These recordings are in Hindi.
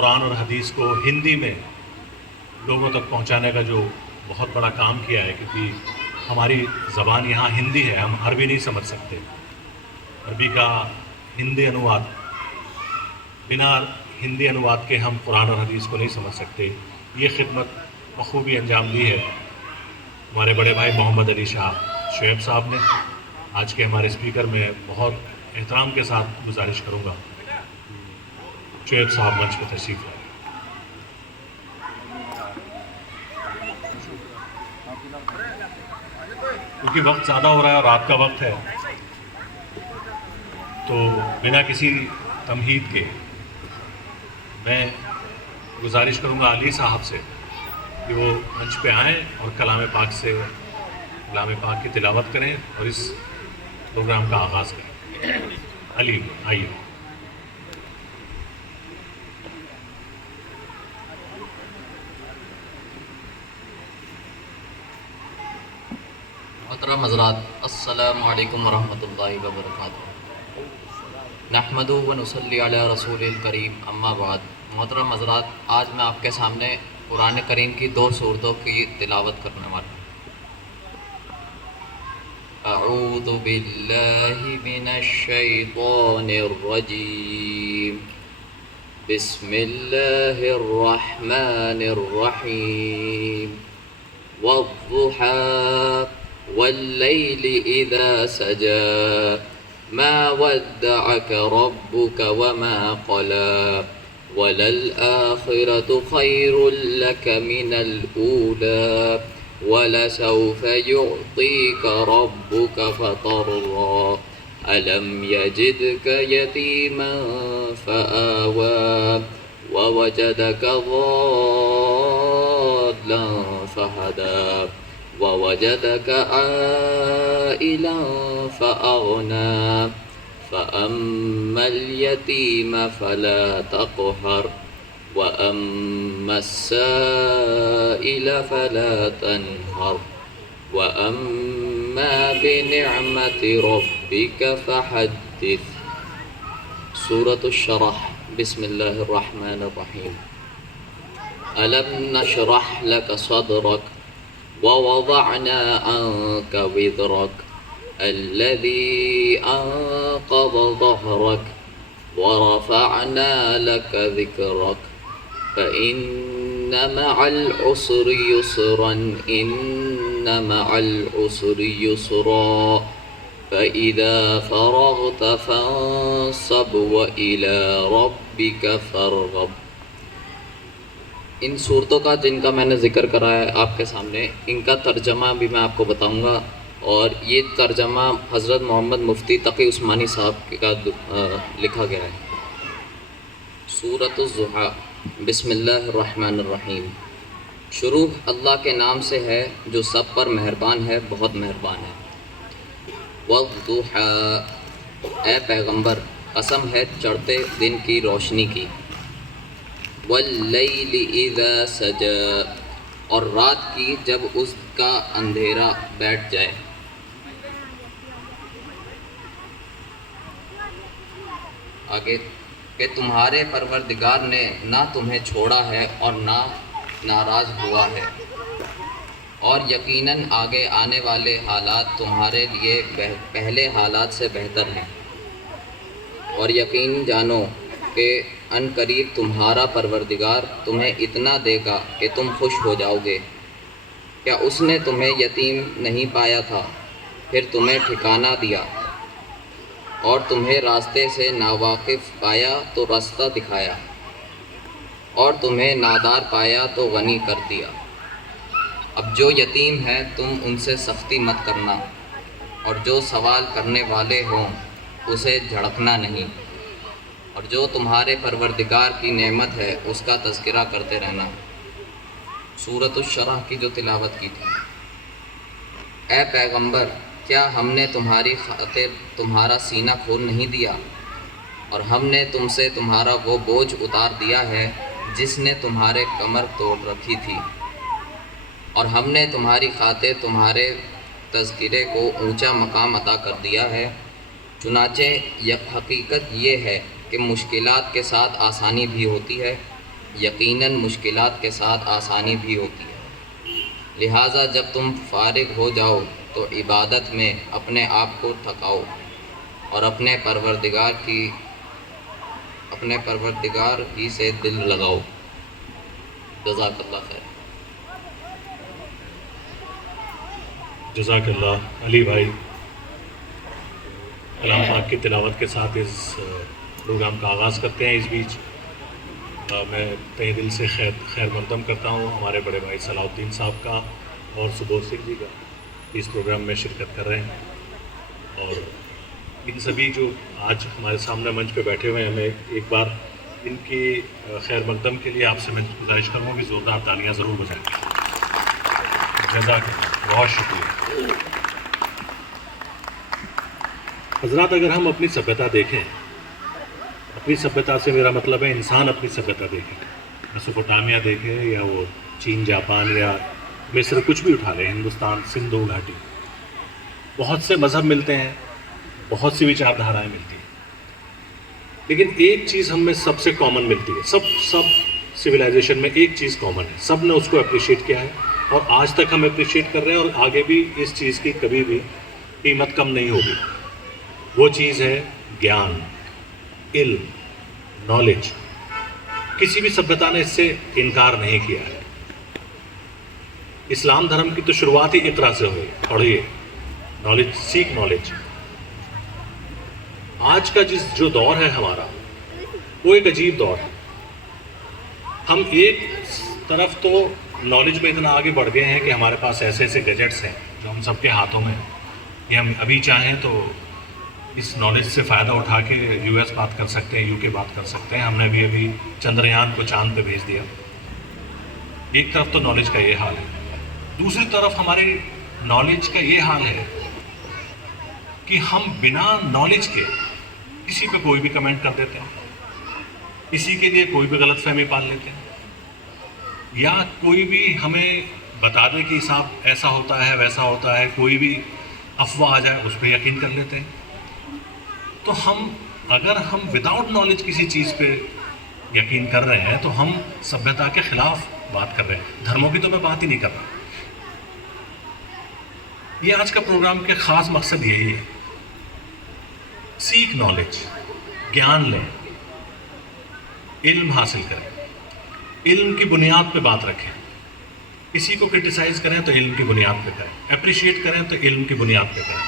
कुरान और हदीस को हिंदी में लोगों तक पहुंचाने का जो बहुत बड़ा काम किया है, क्योंकि हमारी ज़बान यहाँ हिंदी है, हम अरबी नहीं समझ सकते। अरबी का हिंदी अनुवाद, बिना हिंदी अनुवाद के हम कुरान और हदीस को नहीं समझ सकते। ये खिदमत बखूबी अंजाम दी है हमारे बड़े भाई मोहम्मद अली शाह शुएब साहब ने। आज के हमारे स्पीकर में बहुत एहतराम के साथ गुजारिश करूँगा शुएब साहब मंच पर तशरीफ़ लाएं। क्योंकि वक्त ज़्यादा हो रहा है और रात का वक्त है, तो बिना किसी तमहीद के मैं गुजारिश करूँगा अली साहब से कि वो मंच पे आएँ और कलाम पाक से कलाम पाक की तिलावत करें और इस प्रोग्राम का आगाज़ करें। अली आइए। मोहतरम हज़रात, अस्सलामु अलैकुम वरहमतुल्लाहि वबरकातुहू। नहमदुहु व नुसल्ली अला रसूलिल करीम, अम्मा बाद। मोहतरम हज़रात, आज मैं आपके सामने कुरान करीम की 2 सूरतों की तिलावत करने वाला हूँ। अऊज़ु बिल्लाहि मिनश शैतानिर रजीम। बिस्मिल्लाहिर रहमानिर रहीम। वद्दुहा वल्लैलि इज़ा सजा मा वद्दअक रब्बुक वमा क़ला वलल आखिरतु खैरुल लक मिनल ऊला वलसौफ युअतीक रब्बुक फतर्दा अलम यजिदक यतीमन फआवा ववजदक ज़ाल्लन फहदा ववजदक आइलन फअगना फ़अम्मल यतीम फला तक़हर वअम्मस साइल फला तनहर वअम्मा बिनिअमति रब्बिक फहद्दिस। सूरतुश शरह। बिस्मिल्लाहिर रहमानिर रहीम। अलम नशरह लक सदरक ववदअना अन्क विज़रक अल्लज़ी अंक़ज़ ज़हरक वरफ़अना लक ज़िक्रक फ़इन्न मअल उसरि युस्रन इन्न मअल उसरि युस्रा फ़इज़ा फ़रग़त फ़ंसब वइला रब्बिक फ़रग़ब। इन सूरतों का जिनका मैंने ज़िक्र करा है आपके सामने, इनका तर्जमा भी मैं आपको बताऊंगा, और ये तर्जमा हज़रत मोहम्मद मुफ्ती तक़ी उस्मानी साहब का लिखा गया है। सूरतुज़ ज़ुहा। बिस्मिल्लाहिर रहमानिर रहीम। शुरू अल्लाह के नाम से है जो सब पर मेहरबान है, बहुत मेहरबान है। वद्दुहा, ए पैगंबर, कसम है चढ़ते दिन की रोशनी की। वल्लैलि इज़ा सजा, और रात की जब उसका अंधेरा बैठ जाए। आगे कि तुम्हारे परवरदिगार ने ना तुम्हें छोड़ा है और ना नाराज़ हुआ है, और यकीनन आगे आने वाले हालात तुम्हारे लिए पहले हालात से बेहतर हैं। और यकीन जानो कि अनकरीब तुम्हारा परवरदिगार तुम्हें इतना देगा कि तुम खुश हो जाओगे। क्या उसने तुम्हें यतीम नहीं पाया था, फिर तुम्हें ठिकाना दिया, और तुम्हें रास्ते से नावाकिफ़ पाया तो रास्ता दिखाया, और तुम्हें नादार पाया तो गनी कर दिया। अब जो यतीम है तुम उनसे सख्ती मत करना, और जो सवाल करने वाले हों उसे झड़कना नहीं, और जो तुम्हारे परवरदिगार की नेमत है उसका तज़किरा करते रहना। सूरतुश शरह की जो तिलावत की थी। ए पैगंबर, क्या हमने तुम्हारी खातिर तुम्हारा सीना खोल नहीं दिया, और हमने तुमसे तुम्हारा वो बोझ उतार दिया है जिसने तुम्हारे कमर तोड़ रखी थी, और हमने तुम्हारी खातिर तुम्हारे तज़किरे को ऊंचा मकाम अता कर दिया है। चुनाचे हकीकत ये है कि मुश्किलात के साथ आसानी भी होती है, यकीनन मुश्किलात के साथ आसानी भी होती है। लिहाजा जब तुम फारिग हो जाओ तो इबादत में अपने आप को थकाओ और अपने परवरदिगार ही से दिल लगाओ। जज़ाकल्लाह खैर। जज़ाकल्लाह अली भाई। कलाम पाक की तिलावत के साथ इस प्रोग्राम का आगाज़ करते हैं। इस बीच मैं तहे दिल से खैर मकदम करता हूँ हमारे बड़े भाई सलाउद्दीन साहब का और सुबोध सिंह जी का, इस प्रोग्राम में शिरकत कर रहे हैं। और इन सभी जो आज हमारे सामने मंच पे बैठे हुए हैं, हमें एक बार इनकी खैर मकदम के लिए आपसे मैं गुजारिश करूँगा कि ज़ोरदार तालियां ज़रूर बजाएं। जज़ाकल्लाह, बहुत शुक्रिया। हज़रात, अगर हम अपनी सभ्यता देखें, अपनी सभ्यता से मेरा मतलब है इंसान अपनी सभ्यता देखें, मेसोपोटामिया देखें या वो चीन, जापान या मिस्र, कुछ भी उठा लें, हिंदुस्तान, सिंधु घाटी, बहुत से मज़हब मिलते हैं, बहुत सी विचारधाराएं मिलती हैं, लेकिन एक चीज़ हम में सबसे कॉमन मिलती है। सब सिविलाइजेशन में एक चीज़ कॉमन है, सब ने उसको अप्रिशिएट किया है और आज तक हम अप्रिशिएट कर रहे हैं और आगे भी इस चीज़ की कभी भी कीमत कम नहीं होगी। वो चीज़ है ज्ञान, इल्म, नॉलेज। किसी भी सभ्यता ने इससे इनकार नहीं किया है। इस्लाम धर्म की तो शुरुआत ही इक़रा से हुई, पढ़िए, नॉलेज, सीख नॉलेज। आज का जो दौर है हमारा, वो एक अजीब दौर है। हम एक तरफ तो नॉलेज में इतना आगे बढ़ गए हैं कि हमारे पास ऐसे ऐसे गैजेट्स हैं जो हम सबके हाथों में, कि हम अभी चाहें तो इस नॉलेज से फ़ायदा उठा के यूएस बात कर सकते हैं, यूके बात कर सकते हैं। हमने अभी चंद्रयान को चांद पे भेज दिया। एक तरफ तो नॉलेज का ये हाल है, दूसरी तरफ हमारे नॉलेज का ये हाल है कि हम बिना नॉलेज के किसी पे कोई भी कमेंट कर देते हैं, किसी के लिए कोई भी गलतफहमी पाल लेते हैं, या कोई भी हमें बता दे कि साहब ऐसा होता है, वैसा होता है, कोई भी अफवाह आ जाए उस पर यकीन कर लेते हैं। तो अगर हम विदाउट नॉलेज किसी चीज़ पे यकीन कर रहे हैं तो हम सभ्यता के खिलाफ बात कर रहे हैं। धर्मों की तो मैं बात ही नहीं कर रहा। ये आज का प्रोग्राम के ख़ास मकसद यही है, सीख नॉलेज, ज्ञान लें, इल्म हासिल करें, इल्म की बुनियाद पे बात रखें। किसी को क्रिटिसाइज़ करें तो इल्म की बुनियाद पे करें, अप्रिशिएट करें तो इल्म की बुनियाद पे करें।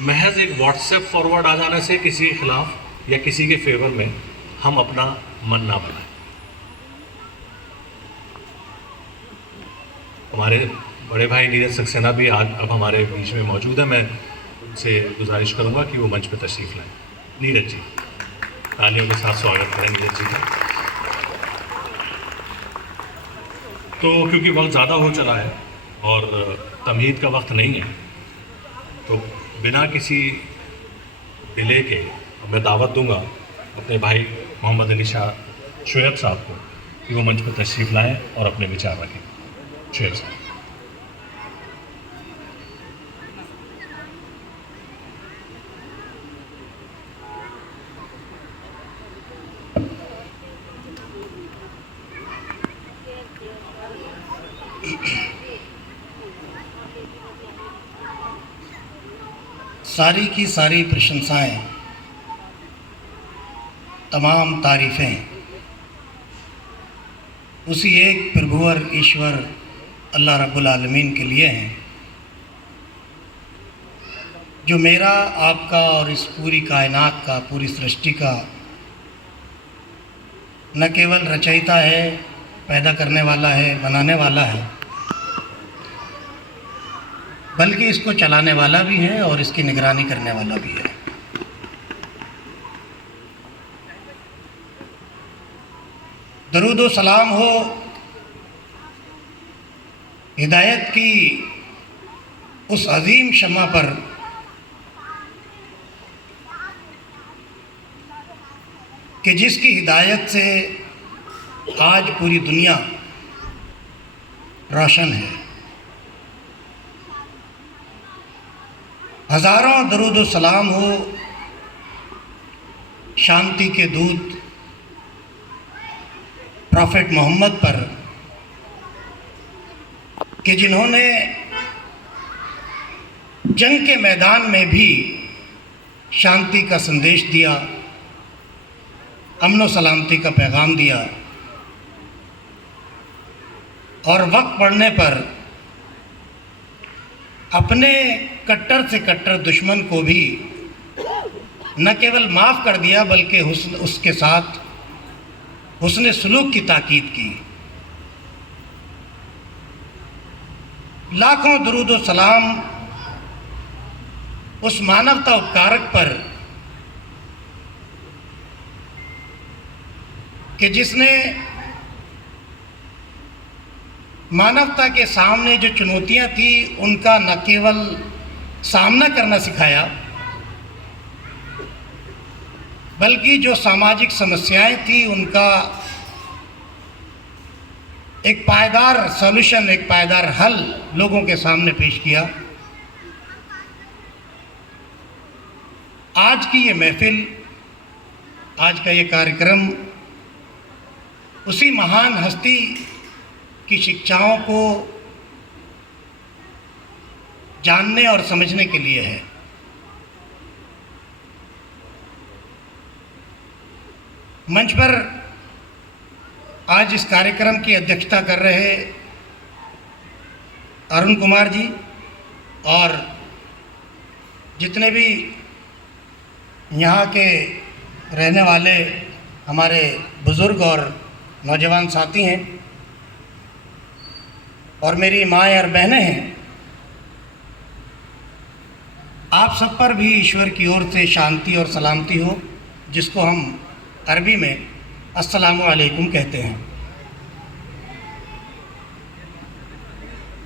महज एक व्हाट्सएप फॉरवर्ड आ जाने से किसी के खिलाफ या किसी के फेवर में हम अपना मन ना बनाएं। हमारे बड़े भाई नीरज सक्सेना भी आज अब हमारे बीच में मौजूद है। मैं उनसे गुजारिश करूंगा कि वो मंच पर तशरीफ़ लाएं। नीरज जी, तालियों के साथ स्वागत करें नीरज जी का। तो क्योंकि वक्त ज़्यादा हो चला है और तमहीद का वक्त नहीं है, तो बिना किसी डिले के मैं दावत दूंगा अपने भाई मोहम्मद अली शाह शुएब साहब को कि वो मंच पर तशरीफ़ लाएं और अपने विचार रखें। शुएब साहब। सारी की सारी प्रशंसाएं, तमाम तारीफ़ें उसी एक प्रभुवर ईश्वर अल्लाह रब्बुल आलमीन के लिए हैं, जो मेरा, आपका और इस पूरी कायनात का, पूरी सृष्टि का न केवल रचयिता है, पैदा करने वाला है, बनाने वाला है, बल्कि इसको चलाने वाला भी है और इसकी निगरानी करने वाला भी है। दरूद व सलाम हो हिदायत की उस अजीम शम्मा पर कि जिसकी हिदायत से आज पूरी दुनिया रोशन है। हज़ारों दरूद व सलाम हो शांति के दूत प्रॉफिट मोहम्मद पर कि जिन्होंने जंग के मैदान में भी शांति का संदेश दिया, अमन व सलामती का पैगाम दिया और वक्त पड़ने पर अपने कट्टर से कट्टर दुश्मन को भी न केवल माफ़ कर दिया बल्कि उसके साथ हुस्न सलूक की ताकीद की। लाखों दुरूद व सलाम उस मानवता उपकारक पर कि जिसने मानवता के सामने जो चुनौतियां थी उनका न केवल सामना करना सिखाया बल्कि जो सामाजिक समस्याएं थी उनका एक पायदार सॉल्यूशन, एक पायदार हल लोगों के सामने पेश किया। आज की ये महफिल, आज का ये कार्यक्रम उसी महान हस्ती की शिक्षाओं को जानने और समझने के लिए है। मंच पर आज इस कार्यक्रम की अध्यक्षता कर रहे अरुण कुमार जी और जितने भी यहाँ के रहने वाले हमारे बुज़ुर्ग और नौजवान साथी हैं और मेरी माएँ और बहनें हैं, आप सब पर भी ईश्वर की ओर से शांति और सलामती हो, जिसको हम अरबी में अस्सलामु अलैकुम कहते हैं।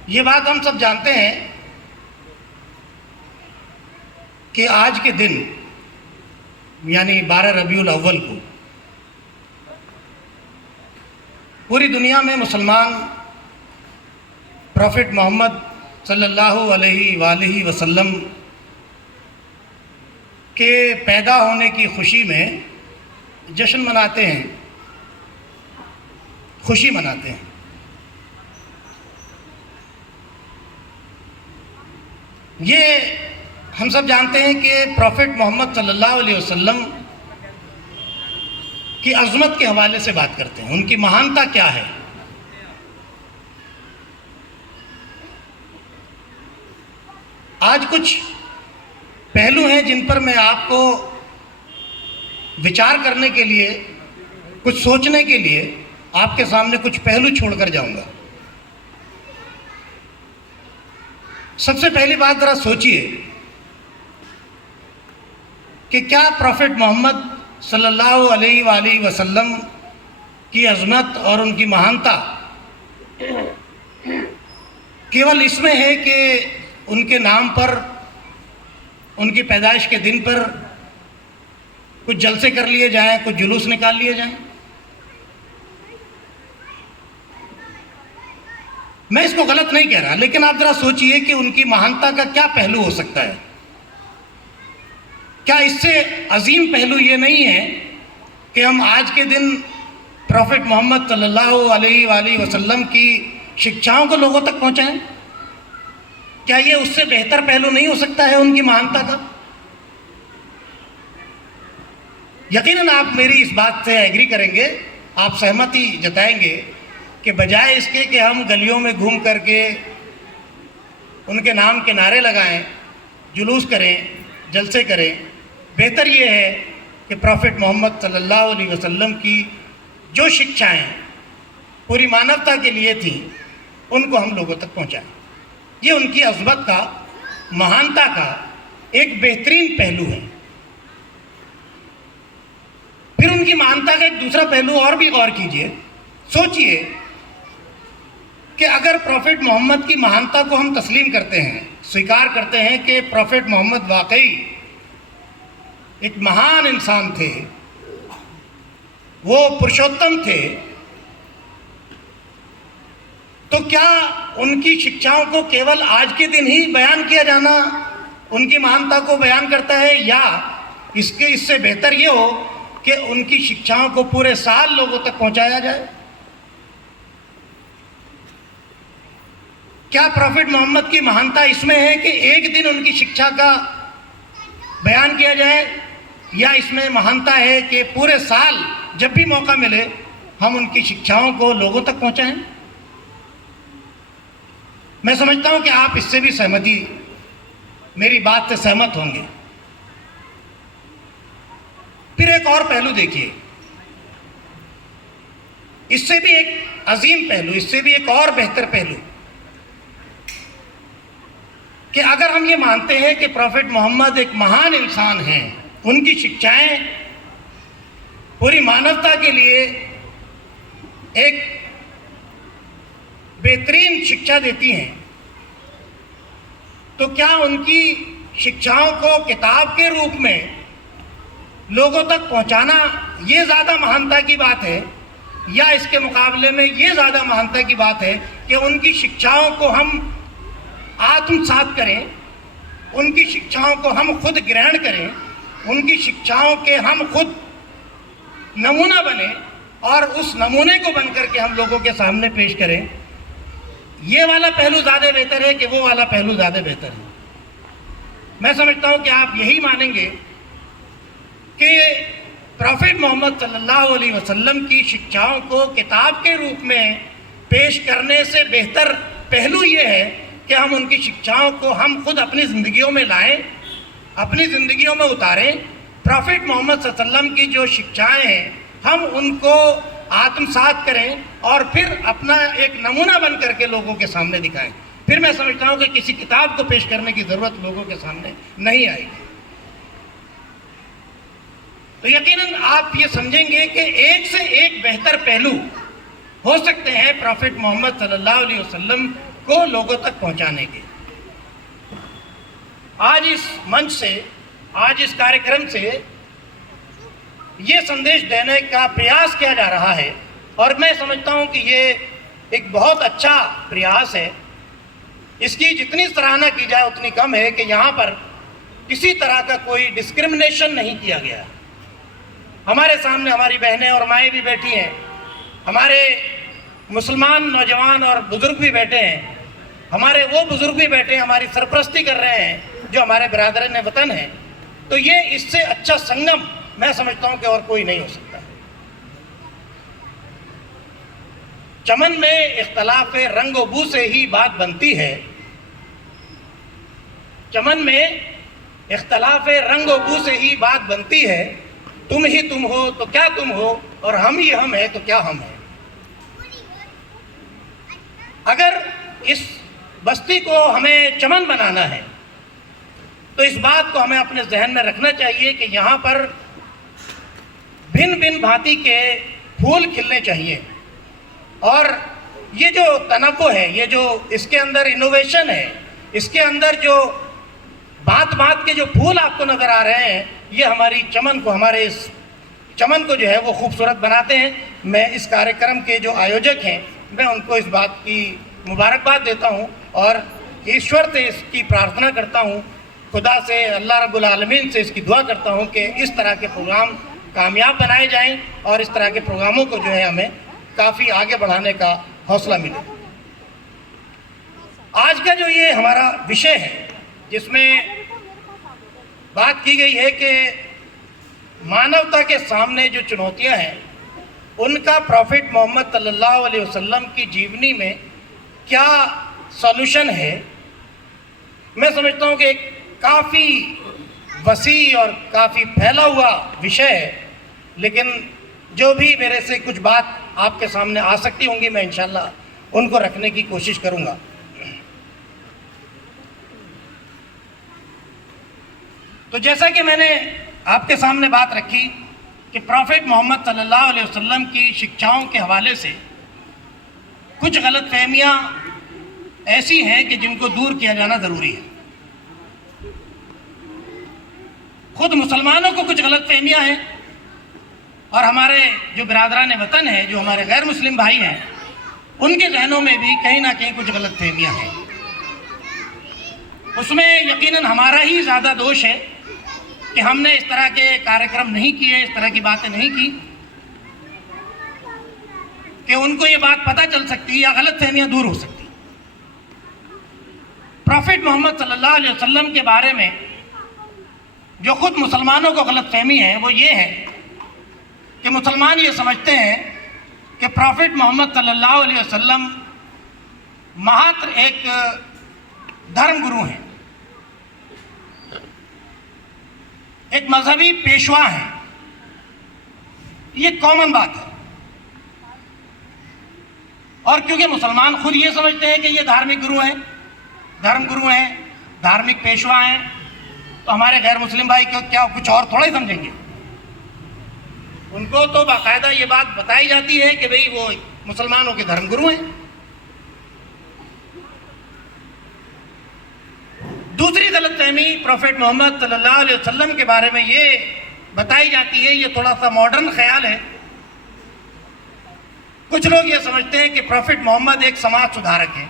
ये बात हम सब जानते हैं कि आज के दिन यानी 12 रबीउल अव्वल को पूरी दुनिया में मुसलमान प्रॉफिट मोहम्मद सल्लल्लाहु अलैहि वसल्लम के पैदा होने की खुशी में जश्न मनाते हैं, खुशी मनाते हैं। ये हम सब जानते हैं कि प्रॉफिट मोहम्मद सल्लल्लाहु अलैहि वसल्लम की अज़मत के हवाले से बात करते हैं, उनकी महानता क्या है। आज कुछ पहलू हैं जिन पर मैं आपको विचार करने के लिए, कुछ सोचने के लिए आपके सामने कुछ पहलू छोड़कर जाऊंगा। सबसे पहली बात ज़रा सोचिए कि क्या प्रॉफिट मोहम्मद सल्लल्लाहु अलैहि वसल्लम की अज़मत और उनकी महानता केवल इसमें है कि उनके नाम पर, उनकी पैदाइश के दिन पर कुछ जलसे कर लिए जाएं, कुछ जुलूस निकाल लिए जाएं? मैं इसको गलत नहीं कह रहा, लेकिन आप जरा सोचिए कि उनकी महानता का क्या पहलू हो सकता है। क्या इससे अजीम पहलू ये नहीं है कि हम आज के दिन प्रॉफिट मोहम्मद सल्लल्लाहु अलैहि वसल्लम की शिक्षाओं को लोगों तक पहुंचाएं? क्या ये उससे बेहतर पहलू नहीं हो सकता है उनकी महानता का? यकीनन आप मेरी इस बात से एग्री करेंगे, आप सहमति जताएंगे कि बजाय इसके कि हम गलियों में घूम करके उनके नाम के नारे लगाएं, जुलूस करें, जलसे करें, बेहतर ये है कि प्रॉफिट मोहम्मद सल्लल्लाहु अलैहि वसल्लम की जो शिक्षाएं पूरी मानवता के लिए थी उनको हम लोगों तक पहुंचाएं। ये उनकी अज़मत का, महानता का एक बेहतरीन पहलू है। फिर उनकी महानता का एक दूसरा पहलू और भी गौर कीजिए। सोचिए कि अगर प्रॉफिट मोहम्मद की महानता को हम तस्लीम करते हैं, स्वीकार करते हैं कि प्रॉफिट मोहम्मद वाकई एक महान इंसान थे, वो पुरुषोत्तम थे, तो क्या उनकी शिक्षाओं को केवल आज के दिन ही बयान किया जाना उनकी महानता को बयान करता है, या इससे बेहतर ये हो कि उनकी शिक्षाओं को पूरे साल लोगों तक पहुंचाया जाए? क्या प्रॉफिट मोहम्मद की महानता इसमें है कि एक दिन उनकी शिक्षा का बयान किया जाए, या इसमें महानता है कि पूरे साल जब भी मौका मिले हम उनकी शिक्षाओं को लोगों तक पहुंचाएं? मैं समझता हूं कि आप इससे भी सहमति, मेरी बात से सहमत होंगे। फिर एक और पहलू देखिए, इससे भी एक अजीम पहलू, इससे भी एक और बेहतर पहलू, कि अगर हम ये मानते हैं कि प्रॉफिट मोहम्मद एक महान इंसान हैं, उनकी शिक्षाएं पूरी मानवता के लिए एक बेहतरीन शिक्षा देती हैं, तो क्या उनकी शिक्षाओं को किताब के रूप में लोगों तक पहुंचाना ये ज़्यादा महानता की बात है, या इसके मुकाबले में ये ज़्यादा महानता की बात है कि उनकी शिक्षाओं को हम आत्मसात करें, उनकी शिक्षाओं को हम खुद ग्रहण करें, उनकी शिक्षाओं के हम खुद नमूना बने और उस नमूने को बन करके हम लोगों के सामने पेश करें? ये वाला पहलू ज़्यादा बेहतर है कि वो वाला पहलू ज़्यादा बेहतर है? मैं समझता हूँ कि आप यही मानेंगे कि प्रॉफिट मोहम्मद सल्लल्लाहु अलैहि वसल्लम की शिक्षाओं को किताब के रूप में पेश करने से बेहतर पहलू ये है कि हम उनकी शिक्षाओं को हम खुद अपनी ज़िंदगियों में लाएं, अपनी ज़िंदगियों में उतारें। प्रॉफिट मोहम्मद सल्लल्लाहु अलैहि वसल्लम की जो शिक्षाएं हैं हम उनको आत्मसात करें और फिर अपना एक नमूना बन करके लोगों के सामने दिखाएं। फिर मैं समझता हूँ कि किसी किताब को पेश करने की ज़रूरत लोगों के सामने नहीं आएगी। तो यकीनन आप ये समझेंगे कि एक से एक बेहतर पहलू हो सकते हैं प्रॉफिट मोहम्मद सल्लल्लाहु अलैहि वसल्लम को लोगों तक पहुंचाने के। आज इस मंच से, आज इस कार्यक्रम से ये संदेश देने का प्रयास किया जा रहा है और मैं समझता हूं कि ये एक बहुत अच्छा प्रयास है। इसकी जितनी सराहना की जाए उतनी कम है कि यहाँ पर किसी तरह का कोई डिस्क्रिमिनेशन नहीं किया गया। हमारे सामने हमारी बहनें और माएँ भी बैठी हैं, हमारे मुसलमान नौजवान और बुज़ुर्ग भी बैठे हैं, हमारे वो बुज़ुर्ग भी बैठे हैं, हमारी सरपरस्ती कर रहे हैं जो हमारे बिरादरान वतन हैं। तो ये इससे अच्छा संगम मैं समझता हूँ कि और कोई नहीं हो सकता। चमन में इख्तलाफ रंग व बू से ही बात बनती है, चमन में इख्तलाफ रंग व बू से ही बात बनती है। तुम ही तुम हो तो क्या तुम हो, और हम ही हम है तो क्या हम है। अगर इस बस्ती को हमें चमन बनाना है तो इस बात को हमें अपने जहन में रखना चाहिए कि यहाँ पर भिन्न भिन्न भांति के फूल खिलने चाहिए, और ये जो तनव्वुर है, ये जो इसके अंदर इनोवेशन है, इसके अंदर जो बात बात के जो फूल आपको नज़र आ रहे हैं, ये हमारी चमन को, हमारे इस चमन को जो है वो खूबसूरत बनाते हैं। मैं इस कार्यक्रम के जो आयोजक हैं मैं उनको इस बात की मुबारकबाद देता हूँ और ईश्वर से इसकी प्रार्थना करता हूँ, खुदा से, अल्लाह रब्बुल आलमीन से इसकी दुआ करता हूँ कि इस तरह के प्रोग्राम कामयाब बनाए जाएं और इस तरह के प्रोग्रामों को जो है हमें काफ़ी आगे बढ़ाने का हौसला मिले। आज का जो ये हमारा विषय है जिसमें बात की गई है कि मानवता के सामने जो चुनौतियां हैं उनका प्रॉफिट मोहम्मद सल्लल्लाहु अलैहि वसल्लम की जीवनी में क्या सॉल्यूशन है। मैं समझता हूँ कि एक काफ़ी वसी और काफ़ी फैला हुआ विषय है, लेकिन जो भी मेरे से कुछ बात आपके सामने आ सकती होंगी मैं इंशाल्लाह उनको रखने की कोशिश करूँगा। तो जैसा कि मैंने आपके सामने बात रखी कि प्रॉफिट मोहम्मद सल्लल्लाहु अलैहि वसल्लम की शिक्षाओं के हवाले से कुछ गलतफहमियां ऐसी हैं कि जिनको दूर किया जाना ज़रूरी है। खुद मुसलमानों को कुछ गलतफहमियां हैं और हमारे जो बिरादरान वतन हैं, जो हमारे गैर मुस्लिम भाई हैं, उनके जहनों में भी कहीं ना कहीं कुछ गलतफहमियां हैं। उसमें यकीनन हमारा ही ज़्यादा दोष है कि हमने इस तरह के कार्यक्रम नहीं किए, इस तरह की बातें नहीं की कि उनको ये बात पता चल सकती या गलतफहमियां दूर हो सकती। प्रॉफिट मोहम्मद सल्लल्लाहु अलैहि वसल्लम के बारे में जो खुद मुसलमानों को गलतफहमी है वो ये है कि मुसलमान ये समझते हैं कि प्रॉफिट मोहम्मद सल्लल्लाहु अलैहि वसल्लम मात्र एक धर्म गुरु हैं, एक मजहबी पेशवा हैं। ये कॉमन बात है। और क्योंकि मुसलमान खुद ये समझते हैं कि ये धार्मिक गुरु हैं, धर्म गुरु हैं, धार्मिक पेशवा हैं, तो हमारे गैर मुस्लिम भाई को क्या कुछ और थोड़ा ही समझेंगे? उनको तो बाकायदा ये बात बताई जाती है कि भाई वो मुसलमानों के धर्म गुरु हैं। दूसरी गलतफहमी प्रॉफिट मोहम्मद सल्लल्लाहु अलैहि वसल्लम के बारे में ये बताई जाती है, ये थोड़ा सा मॉडर्न ख्याल है। कुछ लोग ये समझते हैं कि प्रॉफिट मोहम्मद एक समाज सुधारक है।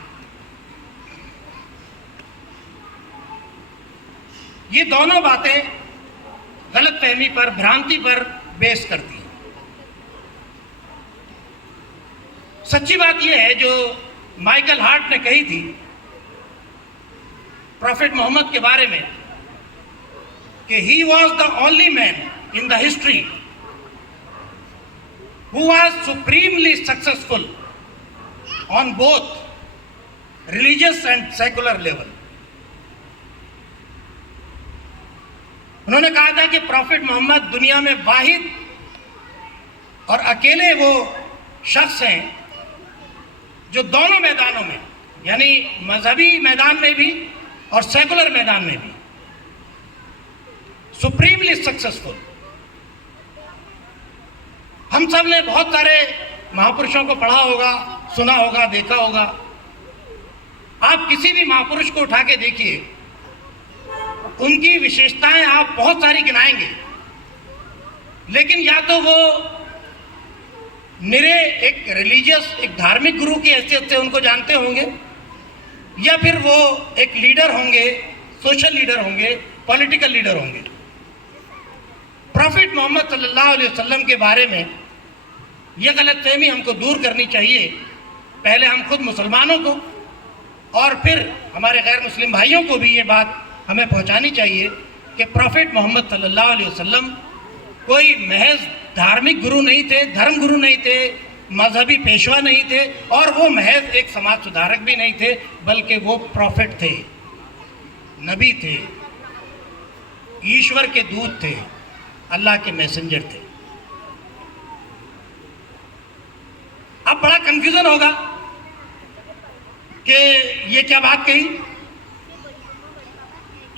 ये दोनों बातें गलतफहमी पर, भ्रांति पर बेस करती हैं। सच्ची बात यह है जो माइकल हार्ट ने कही थी प्रॉफिट मोहम्मद के बारे में कि he was the only man in the history who was supremely successful on both religious and secular level। उन्होंने कहा था कि प्रॉफिट मोहम्मद दुनिया में वाहिद और अकेले वो शख्स हैं जो दोनों मैदानों में, यानी मजहबी मैदान में भी और सेकुलर मैदान में भी सुप्रीमली सक्सेसफुल। हम सब ने बहुत सारे महापुरुषों को पढ़ा होगा, सुना होगा, देखा होगा। आप किसी भी महापुरुष को उठा के देखिए, उनकी विशेषताएं आप बहुत सारी गिनाएंगे, लेकिन या तो वो निरे एक रिलीजियस, एक धार्मिक गुरु की हैसियत से उनको जानते होंगे, या फिर वो एक लीडर होंगे, सोशल लीडर होंगे, पॉलिटिकल लीडर होंगे। प्रॉफिट मोहम्मद सल्लल्लाहु अलैहि वसल्लम के बारे में यह गलतफहमी हमको दूर करनी चाहिए। पहले हम खुद मुसलमानों को और फिर हमारे गैर मुस्लिम भाइयों को भी ये बात हमें पहुंचानी चाहिए कि प्रॉफिट मोहम्मद सल्लल्लाहु अलैहि वसल्लम कोई महज धार्मिक गुरु नहीं थे, धर्म गुरु नहीं थे, मजहबी पेशवा नहीं थे, और वो महज एक समाज सुधारक भी नहीं थे, बल्कि वो प्रॉफिट थे, नबी थे, ईश्वर के दूत थे, अल्लाह के मैसेंजर थे। अब बड़ा कंफ्यूजन होगा कि ये क्या बात कही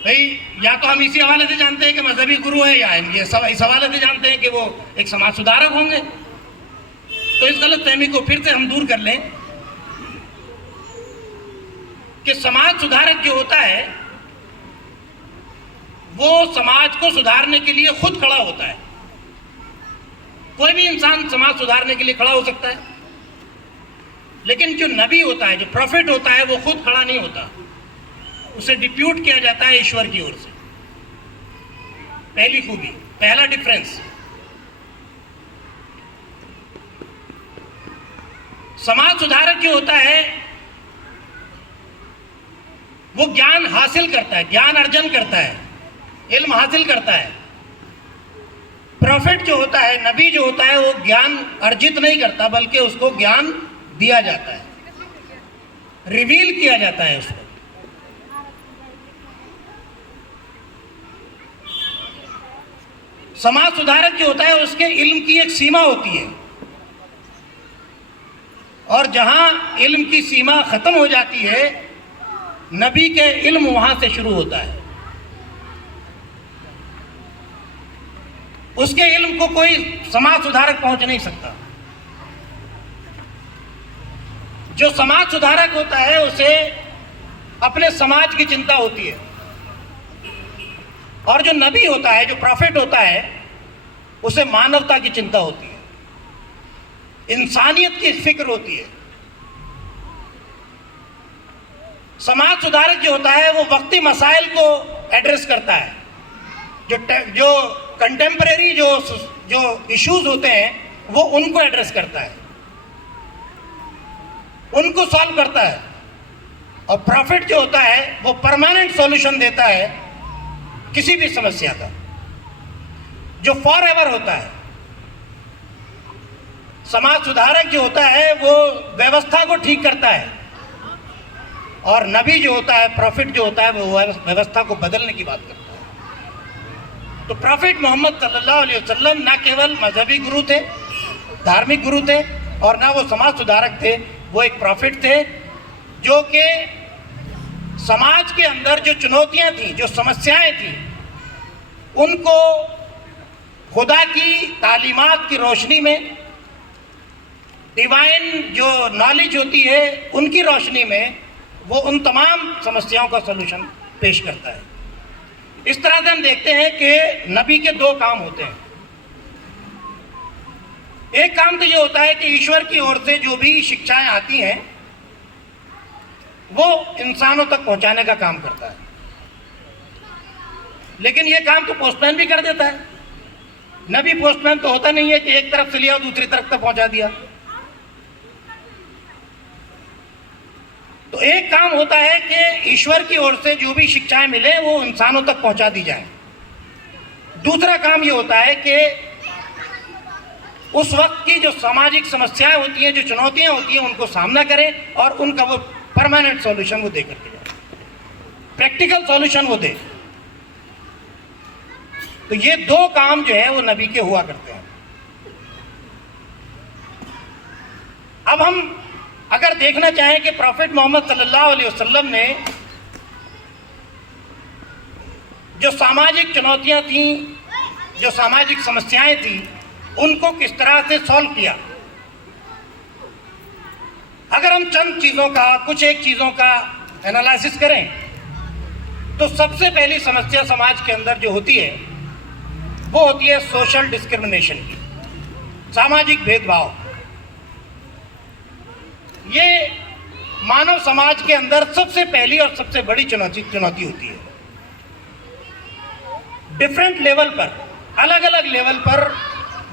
भाई। या तो हम इसी हवाले से जानते हैं कि मजहबी गुरु है, या ये सब इस हवाले से जानते हैं कि वो एक समाज सुधारक होंगे। तो इस गलतफहमी को फिर से हम दूर कर लें कि समाज सुधारक जो होता है वो समाज को सुधारने के लिए खुद खड़ा होता है। कोई भी इंसान समाज सुधारने के लिए खड़ा हो सकता है, लेकिन जो नबी होता है, जो प्रॉफिट होता है, वो खुद खड़ा नहीं होता, उसे डिप्यूट किया जाता है ईश्वर की ओर से। पहली खूबी, पहला डिफरेंस। समाज सुधारक जो होता है वो ज्ञान हासिल करता है, ज्ञान अर्जन करता है, इल्म हासिल करता है। प्रॉफिट जो होता है, नबी जो होता है, वो ज्ञान अर्जित नहीं करता, बल्कि उसको ज्ञान दिया जाता है, रिवील किया जाता है उसको। समाज सुधारक जो होता है उसके इल्म की एक सीमा होती है, और जहां इल्म की सीमा खत्म हो जाती है, नबी के इल्म वहां से शुरू होता है। उसके इल्म को कोई समाज सुधारक पहुंच नहीं सकता। जो समाज सुधारक होता है उसे अपने समाज की चिंता होती है, और जो नबी होता है, जो प्रॉफिट होता है, उसे मानवता की चिंता होती है, इंसानियत की फिक्र होती है। समाज सुधारक जो होता है वो वक्ती मसाइल को एड्रेस करता है, जो कंटेम्परेरी जो इश्यूज होते हैं वो उनको एड्रेस करता है, उनको सॉल्व करता है, और प्रॉफिट जो होता है वो परमानेंट सॉल्यूशन देता है किसी भी समस्या का, जो फॉर एवर होता है। समाज सुधारक जो होता है वो व्यवस्था को ठीक करता है, और नबी जो होता है, प्रॉफिट जो होता है, वो व्यवस्था को बदलने की बात करता है। तो प्रॉफिट मोहम्मद सल्लल्लाहु अलैहि वसल्लम ना केवल मजहबी गुरु थे, धार्मिक गुरु थे, और ना वो समाज सुधारक थे, वो एक प्रॉफिट थे जो कि समाज के अंदर जो चुनौतियां थी, जो समस्याएं थी, उनको खुदा की तालीमात की रोशनी में, डिवाइन जो नॉलेज होती है उनकी रोशनी में, वो उन तमाम समस्याओं का सलूशन पेश करता है। इस तरह से हम देखते हैं कि नबी के दो काम होते हैं। एक काम तो ये होता है कि ईश्वर की ओर से जो भी शिक्षाएं आती हैं वो इंसानों तक पहुंचाने का काम करता है, लेकिन ये काम तो पोस्टमैन भी कर देता है। नबी पोस्टमैन तो होता नहीं है कि एक तरफ से लिया दूसरी तरफ तक पहुंचा दिया। तो एक काम होता है कि ईश्वर की ओर से जो भी शिक्षाएं मिले वो इंसानों तक पहुंचा दी जाए। दूसरा काम ये होता है कि उस वक्त की जो सामाजिक समस्याएं होती हैं, जो चुनौतियां होती हैं, उनको सामना करें और उनका वो परमानेंट सॉल्यूशन वो दे करके जाए, प्रैक्टिकल सॉल्यूशन वो दे। तो ये दो काम जो है वो नबी के हुआ करते हैं। अब हम अगर देखना चाहें कि प्रॉफिट मोहम्मद सल्लल्लाहु अलैहि वसल्लम ने जो सामाजिक चुनौतियां थी, जो सामाजिक समस्याएं थी, उनको किस तरह से सॉल्व किया। अगर हम चंद चीज़ों का, कुछ एक चीज़ों का एनालिसिस करें तो सबसे पहली समस्या समाज के अंदर जो होती है वो होती है सोशल डिस्क्रिमिनेशन की, सामाजिक भेदभाव। ये मानव समाज के अंदर सबसे पहली और सबसे बड़ी चुनौती होती है। डिफरेंट लेवल पर, अलग अलग लेवल पर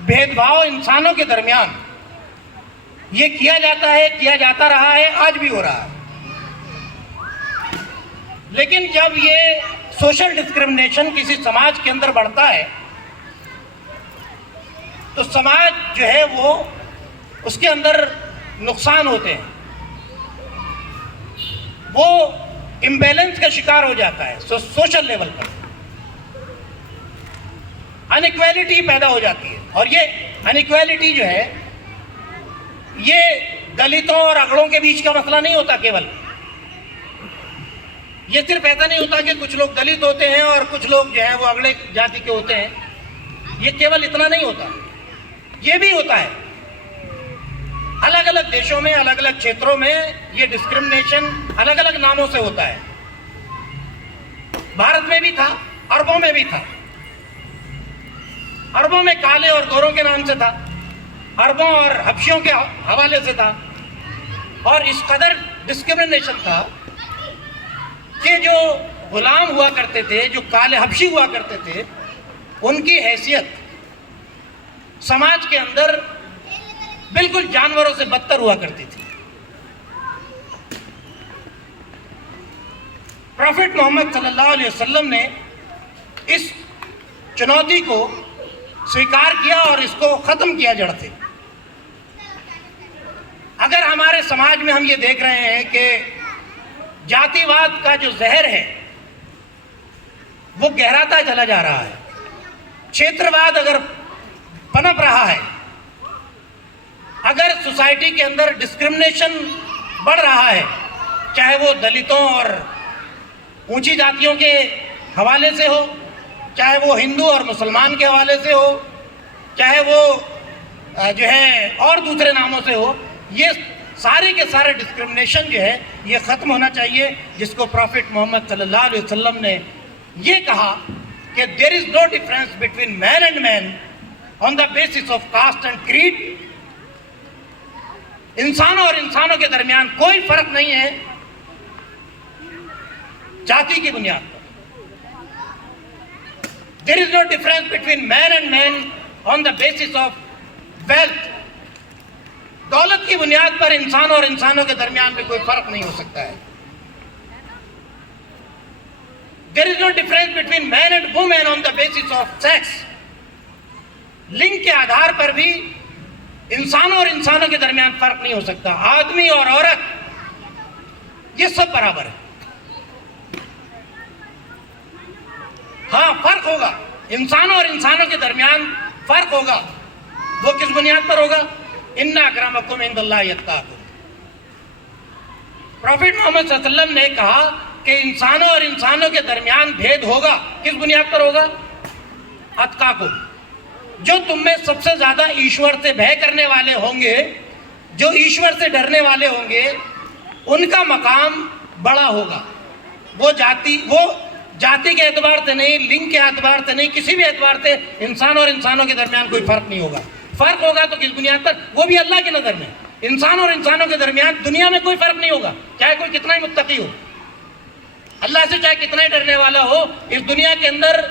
भेदभाव इंसानों के दरमियान ये किया जाता है, किया जाता रहा है, आज भी हो रहा है। लेकिन जब ये सोशल डिस्क्रिमिनेशन किसी समाज के अंदर बढ़ता है तो समाज जो है वो, उसके अंदर नुकसान होते हैं, वो इम्बैलेंस का शिकार हो जाता है। सोशल लेवल पर अनइक्वालिटी पैदा हो जाती है, और ये अनइक्वालिटी जो है ये दलितों और अगड़ों के बीच का मसला नहीं होता केवल। ये सिर्फ ऐसा नहीं होता कि कुछ लोग दलित होते हैं और कुछ लोग जो हैं वो अगड़े जाति के होते हैं। ये केवल इतना नहीं होता, ये भी होता है। अलग अलग देशों में, अलग अलग क्षेत्रों में ये डिस्क्रिमिनेशन अलग अलग नामों से होता है। भारत में भी था, अरबों में भी था। अरबों में काले और गोरों के नाम से था, अरबों और हबशियों के हवाले से था, और इस कदर डिस्क्रिमिनेशन था कि जो गुलाम हुआ करते थे, जो काले हबशी हुआ करते थे, उनकी हैसियत समाज के अंदर बिल्कुल जानवरों से बदतर हुआ करती थी। प्रॉफिट मोहम्मद सल्लल्लाहु अलैहि वसल्लम ने इस चुनौती को स्वीकार किया और इसको खत्म किया जड़ से। अगर हमारे समाज में हम ये देख रहे हैं कि जातिवाद का जो जहर है वो गहराता चला जा रहा है, क्षेत्रवाद अगर पनप रहा है, अगर सोसाइटी के अंदर डिस्क्रिमिनेशन बढ़ रहा है, चाहे वो दलितों और ऊंची जातियों के हवाले से हो, चाहे वो हिंदू और मुसलमान के हवाले से हो, चाहे वो जो है और दूसरे नामों से हो, ये सारे के सारे डिस्क्रिमिनेशन जो है ये ख़त्म होना चाहिए। जिसको प्रॉफिट मोहम्मद सल्लल्लाहु अलैहि वसल्लम ने ये कहा कि there is no difference between man and man on the basis of caste and creed. इंसानों और इंसानों के दरमियान कोई फर्क नहीं है जाति की बुनियाद पर। There is no difference between man and man on the basis of wealth. दौलत की बुनियाद पर इंसान और इंसानों के दरमियान में कोई फर्क नहीं हो सकता है। There is no difference between man and women on the basis of sex. लिंग के आधार पर भी इंसानों और इंसानों के दरमियान फर्क नहीं हो सकता। आदमी और औरत ये सब बराबर है। हाँ, फर्क होगा, इंसानों और इंसानों के दरमियान फर्क होगा। वो किस बुनियाद पर होगा? इन्ना अकरमकुम इंदल्लाहि अत्काकुम। प्रॉफिट मोहम्मद सल्लल्लाहु अलैहि वसल्लम ने कहा कि इंसानों और इंसानों के दरमियान भेद होगा। किस बुनियाद पर होगा? अत्काकुम। जो तुम में सबसे ज्यादा ईश्वर से भय करने वाले होंगे, जो ईश्वर से डरने वाले होंगे, उनका मकाम बड़ा होगा। वो जाति के एतबार से नहीं, लिंग के एतबार से नहीं, किसी भी एतबार से इंसान और इंसानों के दरमियान कोई फर्क नहीं होगा। फर्क होगा तो किस बुनियाद पर? वो भी अल्लाह की नज़र में। इंसान और इंसानों के दरमियान दुनिया में कोई फर्क नहीं होगा, चाहे कोई कितना ही मुत्तकी हो, अल्लाह से चाहे कितना ही डरने वाला हो। इस दुनिया के अंदर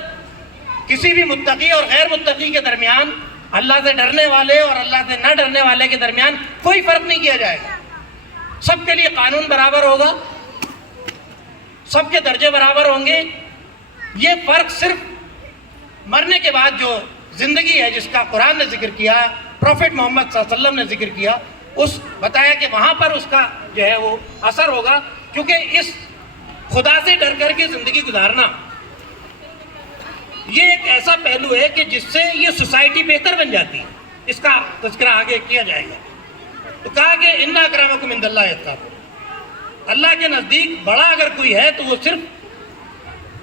किसी भी मुत्तकी और गैर मुत्तकी के दरमियान, अल्लाह से डरने वाले और अल्लाह से न डरने वाले के दरमियान कोई फर्क नहीं किया जाएगा। सबके लिए कानून बराबर होगा, सबके दर्जे बराबर होंगे। ये फर्क सिर्फ मरने के बाद जो जिंदगी है, जिसका कुरान ने जिक्र किया, प्रॉफिट मोहम्मद सल्लल्लाहु अलैहि वसल्लम ने जिक्र किया, उस बताया कि वहां पर उसका जो है वो असर होगा। क्योंकि इस खुदा से डर करके जिंदगी गुजारना ये एक ऐसा पहलू है कि जिससे ये सोसाइटी बेहतर बन जाती है। इसका तज़किरा आगे किया जाएगा। तो कहा कि इन्ना अकरमकुम इंदल्लाहि अत्काकुम। अल्लाह के नज़दीक बड़ा अगर कोई है तो वो सिर्फ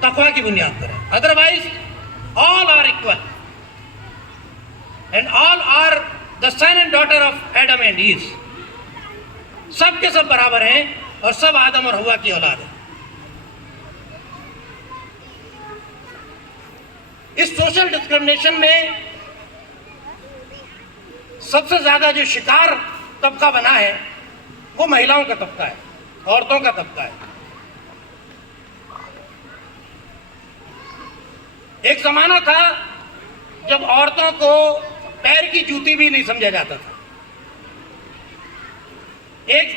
तक़वा की बुनियाद पर है। Otherwise all are equal and all are the son and daughter of Adam and Eve. सब के सब बराबर हैं और सब आदम और हवा की औलाद है। इस सोशल डिस्क्रिमिनेशन में सबसे ज्यादा जो शिकार तबका बना है वो महिलाओं का तबका है, औरतों का तबका है। एक जमाना था जब औरतों को पैर की जूती भी नहीं समझा जाता था। एक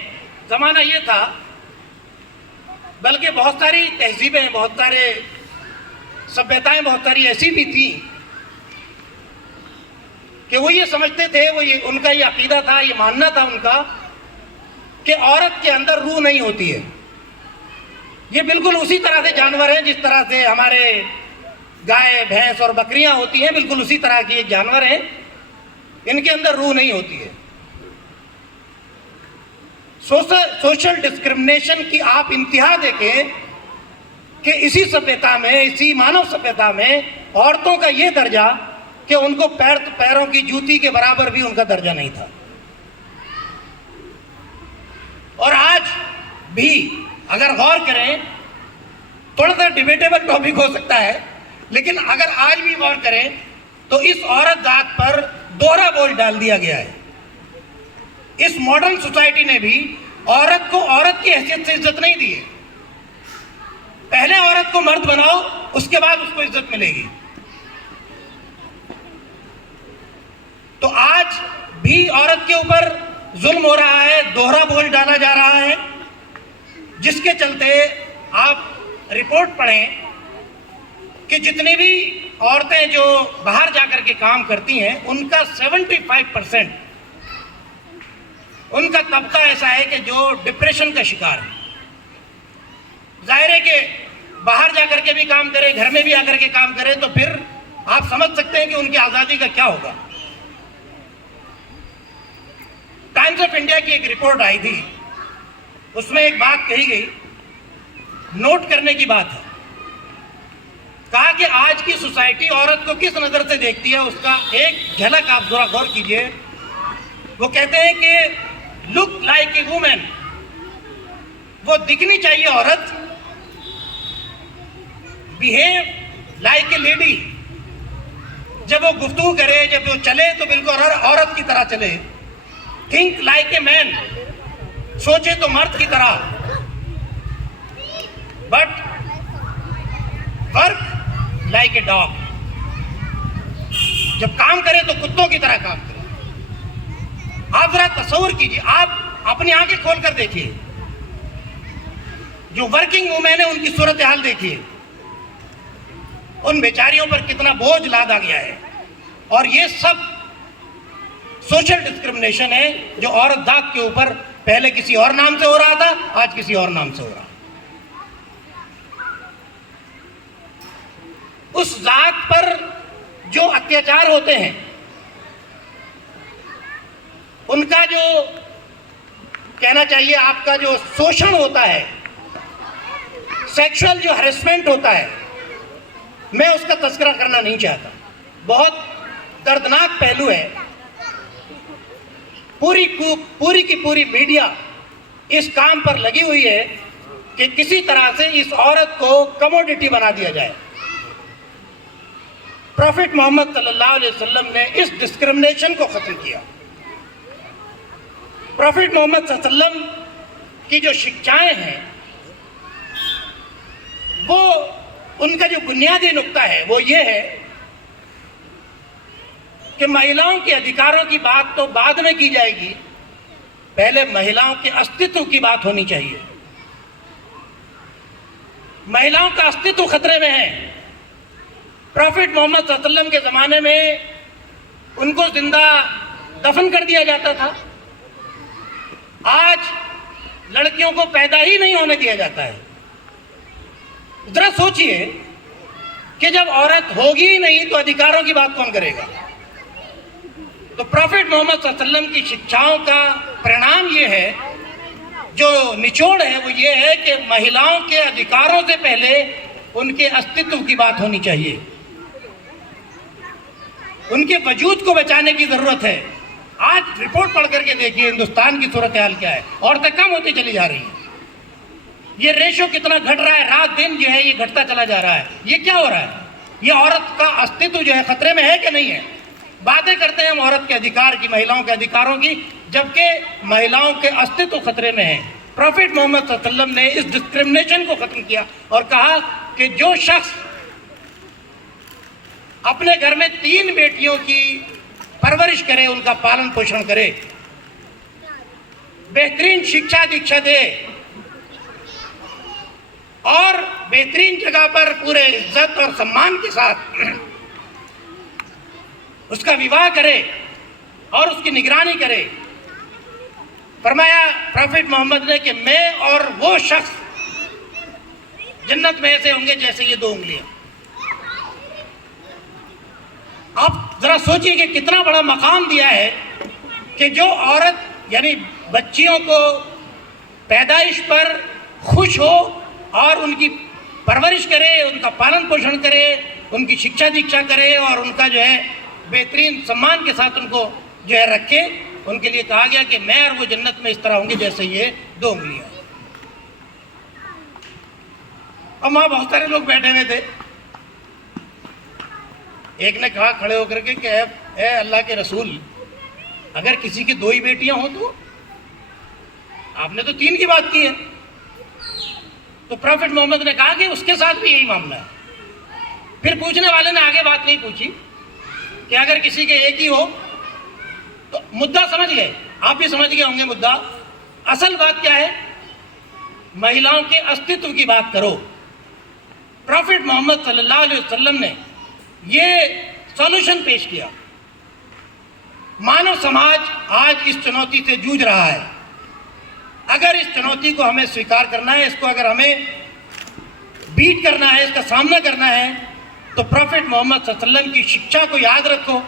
जमाना ये था, बल्कि बहुत सारी तहजीबें, बहुत सारे सभ्यताएं, बहुत सारी ऐसी भी थी कि वो ये समझते थे, उनका ये अकीदा था, ये मानना था उनका कि औरत के अंदर रूह नहीं होती है। ये बिल्कुल उसी तरह से जानवर हैं जिस तरह से हमारे गाय, भैंस और बकरियां होती हैं, बिल्कुल उसी तरह के जानवर हैं, इनके अंदर रूह नहीं होती है। सोशल डिस्क्रिमिनेशन की आप इंतहा देखें कि इसी सभ्यता में, इसी मानव सभ्यता में औरतों का ये दर्जा कि उनको पैरों की जूती के बराबर भी उनका दर्जा नहीं था। और आज भी अगर गौर करें, थोड़ा सा डिबेटेबल टॉपिक हो सकता है, लेकिन अगर आज भी गौर करें तो इस औरत जात पर दोहरा बोझ डाल दिया गया है। इस मॉडर्न सोसाइटी ने भी औरत को औरत की हैसियत से इज्जत नहीं दी है। पहले औरत को मर्द बनाओ, उसके बाद उसको इज्जत मिलेगी। तो आज भी औरत के ऊपर जुल्म हो रहा है, दोहरा बोझ डाला जा रहा है, जिसके चलते आप रिपोर्ट पढ़ें कि जितनी भी औरतें जो बाहर जाकर के काम करती हैं, उनका 75% उनका तबका ऐसा है कि जो डिप्रेशन का शिकार है। जाहिर है कि बाहर जाकर के भी काम करे, घर में भी आकर के काम करे, तो फिर आप समझ सकते हैं कि उनकी आज़ादी का क्या होगा। टाइम्स ऑफ इंडिया की एक रिपोर्ट आई थी, उसमें एक बात कही गई, नोट करने की बात है। कहा कि आज की सोसाइटी औरत को किस नज़र से देखती है, उसका एक झलक आप जरा गौर कीजिए। वो कहते हैं कि लुक लाइक ए वुमेन, वो दिखनी चाहिए औरत, बिहेव लाइक ए लेडी, जब वो गुफ्तगू करे, जब वो चले तो बिल्कुल औरत की तरह चले। थिंक लाइक ए मैन, सोचे तो मर्द की तरह, but work like a dog, जब काम करे तो कुत्तों की तरह काम करे। आप जरा तस्वीर कीजिए, आप अपनी आंखें खोल कर देखिए, जो वर्किंग वुमेन है उनकी सूरत हाल देखिए। उन बेचारियों पर कितना बोझ लादा गया है। और ये सब सोशल डिस्क्रिमिनेशन है जो औरत जात के ऊपर पहले किसी और नाम से हो रहा था, आज किसी और नाम से हो रहा है। उस जात पर जो अत्याचार होते हैं, उनका जो कहना चाहिए आपका जो शोषण होता है, सेक्सुअल जो हैरेसमेंट होता है, मैं उसका तस्करा करना नहीं चाहता। बहुत दर्दनाक पहलू है। पूरी की पूरी मीडिया इस काम पर लगी हुई है कि किसी तरह से इस औरत को कमोडिटी बना दिया जाए। प्रॉफिट मोहम्मद सल्लल्लाहु अलैहि वसल्लम ने इस डिस्क्रिमिनेशन को ख़त्म किया। प्रॉफिट मोहम्मद सल्लल्लाहु अलैहि वसल्लम की जो शिक्षाएं हैं, वो उनका जो बुनियादी नुक्ता है वो ये है कि महिलाओं के अधिकारों की बात तो बाद में की जाएगी, पहले महिलाओं के अस्तित्व की बात होनी चाहिए। महिलाओं का अस्तित्व खतरे में है। प्रॉफिट मोहम्मद सल्लल्लाहु अलैहि वसल्लम के ज़माने में उनको जिंदा दफन कर दिया जाता था। आज लड़कियों को पैदा ही नहीं होने दिया जाता है। जरा सोचिए कि जब औरत होगी ही नहीं तो अधिकारों की बात कौन करेगा। तो प्रॉफिट मोहम्मद सल्लल्लाहु अलैहि वसल्लम की शिक्षाओं का परिणाम ये है, जो निचोड़ है वो ये है कि महिलाओं के अधिकारों से पहले उनके अस्तित्व की बात होनी चाहिए। उनके वजूद को बचाने की जरूरत है। आज रिपोर्ट पढ़ करके देखिए हिंदुस्तान की सूरत हाल क्या है। औरतें कम होती चली जा रही हैं। ये रेशो कितना घट रहा है, रात दिन जो है ये घटता चला जा रहा है। ये क्या हो रहा है? ये औरत का अस्तित्व जो है खतरे में है कि नहीं है? बातें करते हैं हम औरत के अधिकार की, महिलाओं के अधिकारों की, जबकि महिलाओं के अस्तित्व खतरे में है। प्रॉफिट मोहम्मद सल्लल्लाहु अलैहि वसल्लम ने इस डिस्क्रिमिनेशन को खत्म किया और कहा कि जो शख्स अपने घर में 3 बेटियों की परवरिश करे, उनका पालन पोषण करे, बेहतरीन शिक्षा दीक्षा दे और बेहतरीन जगह पर पूरे इज्जत और सम्मान के साथ उसका विवाह करे और उसकी निगरानी करे, फरमाया प्रॉफिट मोहम्मद ने कि मैं और वो शख्स जन्नत में ऐसे होंगे जैसे ये 2 उंगलियां। आप जरा सोचिए कि कितना बड़ा मकाम दिया है कि जो औरत यानी बच्चियों को पैदाइश पर खुश हो और उनकी परवरिश करे, उनका पालन पोषण करे, उनकी शिक्षा दीक्षा करे और उनका जो है बेहतरीन सम्मान के साथ उनको जो है रखे, उनके लिए कहा गया कि मैं और वो जन्नत में इस तरह होंगे जैसे ये 2 उंगलियां। अब वहाँ बहुत सारे लोग बैठे हुए थे। एक ने कहा खड़े होकर के कि ए अल्लाह के रसूल, अगर किसी की 2 ही बेटियां हो तो? आपने तो 3 की बात की है। तो प्रॉफिट मोहम्मद ने कहा कि उसके साथ भी यही मामला है। फिर पूछने वाले ने आगे बात नहीं पूछी कि अगर किसी के 1 ही हो तो। मुद्दा समझ गए, आप भी समझ गए होंगे मुद्दा। असल बात क्या है? महिलाओं के अस्तित्व की बात करो। प्रॉफिट मोहम्मद सल्लल्लाहु अलैहि वसल्लम ने ये सॉल्यूशन पेश किया। मानव समाज आज इस चुनौती से जूझ रहा है। अगर इस चुनौती को हमें स्वीकार करना है, इसको अगर हमें बीट करना है, इसका सामना करना है, तो प्रॉफिट मोहम्मद सल्लल्लाहु अलैहि वसल्लम की शिक्षा को याद रखो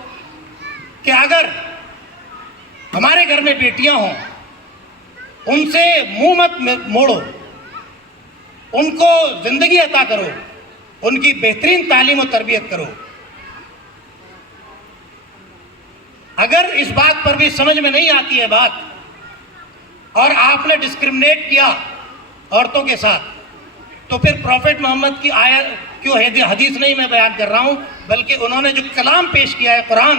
कि अगर हमारे घर में बेटियां हों, उनसे मुंह मत मोड़ो, उनको जिंदगी अता करो, उनकी बेहतरीन तालीम और तरबियत करो। अगर इस बात पर भी समझ में नहीं आती है बात और आपने डिस्क्रिमिनेट किया औरतों के साथ, तो फिर प्रॉफिट मोहम्मद की आयत क्यों हदीस नहीं मैं बयान कर रहा हूं, बल्कि उन्होंने जो कलाम पेश किया है कुरान,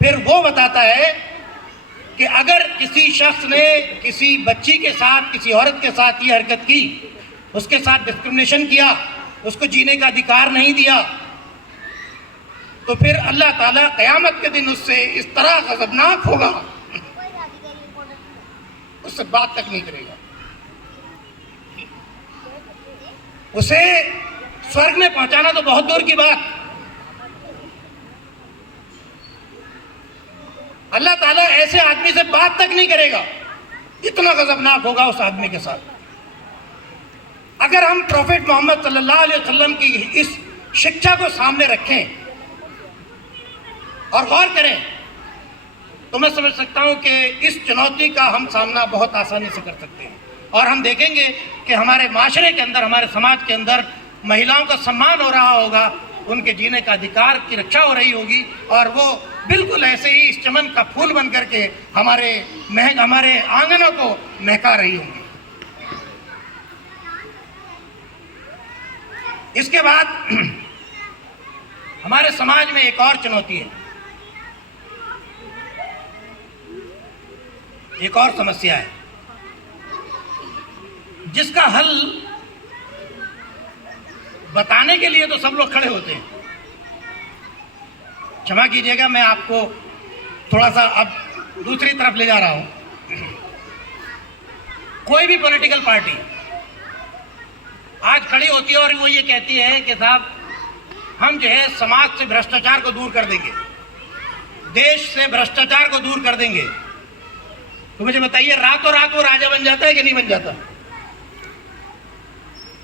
फिर वो बताता है कि अगर किसी शख्स ने किसी बच्ची के साथ, किसी औरत के साथ ये हरकत की, उसके साथ डिस्क्रिमिनेशन किया, उसको जीने का अधिकार नहीं दिया, तो फिर अल्लाह ताला क़यामत के दिन उससे इस तरह गज़बनाक होगा, उससे बात तक नहीं करेगा, उसे स्वर्ग में पहुंचाना तो बहुत दूर की बात, अल्लाह ताला ऐसे आदमी से बात तक नहीं करेगा, इतना गजबनाक होगा उस आदमी के साथ। अगर हम प्रॉफेट मोहम्मद सल्लल्लाहु अलैहि वसल्लम की इस शिक्षा को सामने रखें और गौर करें तो मैं समझ सकता हूं कि इस चुनौती का हम सामना बहुत आसानी से कर सकते हैं। और हम देखेंगे कि हमारे माशरे के अंदर, हमारे समाज के अंदर महिलाओं का सम्मान हो रहा होगा, उनके जीने का अधिकार की रक्षा हो रही होगी, और वो बिल्कुल ऐसे ही इस चमन का फूल बन करके हमारे आंगनों को महका रही होंगी। इसके बाद हमारे समाज में एक और चुनौती है, एक और समस्या है जिसका हल बताने के लिए तो सब लोग खड़े होते हैं। क्षमा कीजिएगा, मैं आपको थोड़ा सा अब दूसरी तरफ ले जा रहा हूं। कोई भी पॉलिटिकल पार्टी आज खड़ी होती है और वो ये कहती है कि साहब हम जो है समाज से भ्रष्टाचार को दूर कर देंगे, देश से भ्रष्टाचार को दूर कर देंगे। तो मुझे बताइए, रातों रात वो राजा बन जाता है कि नहीं बन जाता?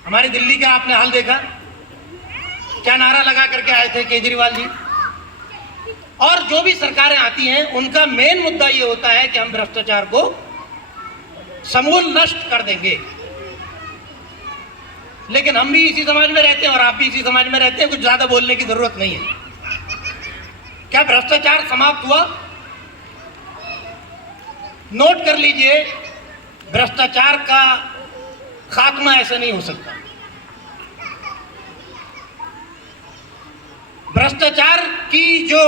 हमारी दिल्ली का आपने हाल देखा, क्या नारा लगा करके आए थे केजरीवाल जी। और जो भी सरकारें आती हैं उनका मेन मुद्दा ये होता है कि हम भ्रष्टाचार को समूल नष्ट कर देंगे। लेकिन हम भी इसी समाज में रहते हैं और आप भी इसी समाज में रहते हैं, कुछ ज्यादा बोलने की जरूरत नहीं है। क्या भ्रष्टाचार समाप्त हुआ? नोट कर लीजिए, भ्रष्टाचार का खात्मा ऐसे नहीं हो सकता। भ्रष्टाचार की जो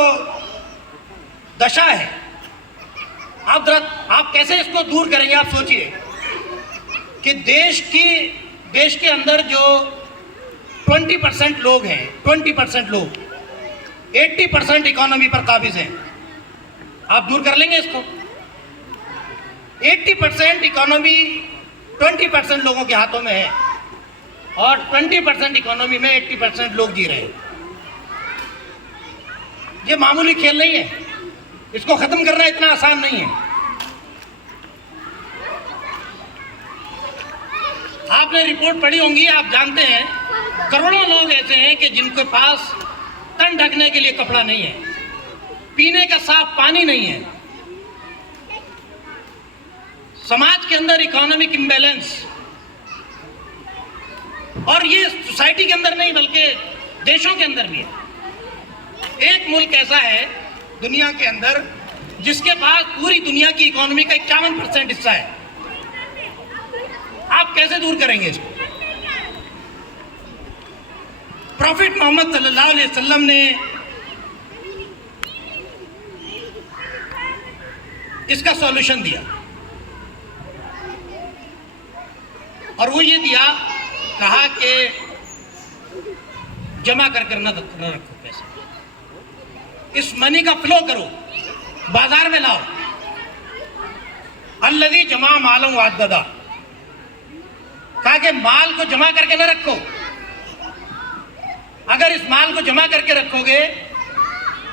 दशा है, आप कैसे इसको दूर करेंगे? आप सोचिए कि देश के अंदर जो 20% लोग हैं, 20% लोग 80% इकोनॉमी पर काबिज हैं। आप दूर कर लेंगे इसको? 80% इकोनॉमी 20% लोगों के हाथों में है और 20% इकोनॉमी में 80% लोग जी रहे हैं। ये मामूली खेल नहीं है, इसको खत्म करना इतना आसान नहीं है। आपने रिपोर्ट पढ़ी होंगी, आप जानते हैं करोड़ों लोग ऐसे हैं कि जिनके पास तन ढकने के लिए कपड़ा नहीं है, पीने का साफ पानी नहीं है। समाज के अंदर इकोनॉमिक इम्बैलेंस, और ये सोसाइटी के अंदर नहीं बल्कि देशों के अंदर भी है। एक मुल्क ऐसा है दुनिया के अंदर जिसके पास पूरी दुनिया की इकोनॉमी का 51% हिस्सा है। आप कैसे दूर करेंगे इसको? प्रॉफेट मोहम्मद सल्लल्लाहु अलैहि वसल्लम ने इसका सॉल्यूशन दिया, और वो ये दिया, कहा कि जमा कर न रखो पैसे, इस मनी का फ्लो करो, बाजार में लाओ। अल्लज़ी जमा मालूम वाददा, कहा कि माल को जमा करके न रखो। अगर इस माल को जमा करके रखोगे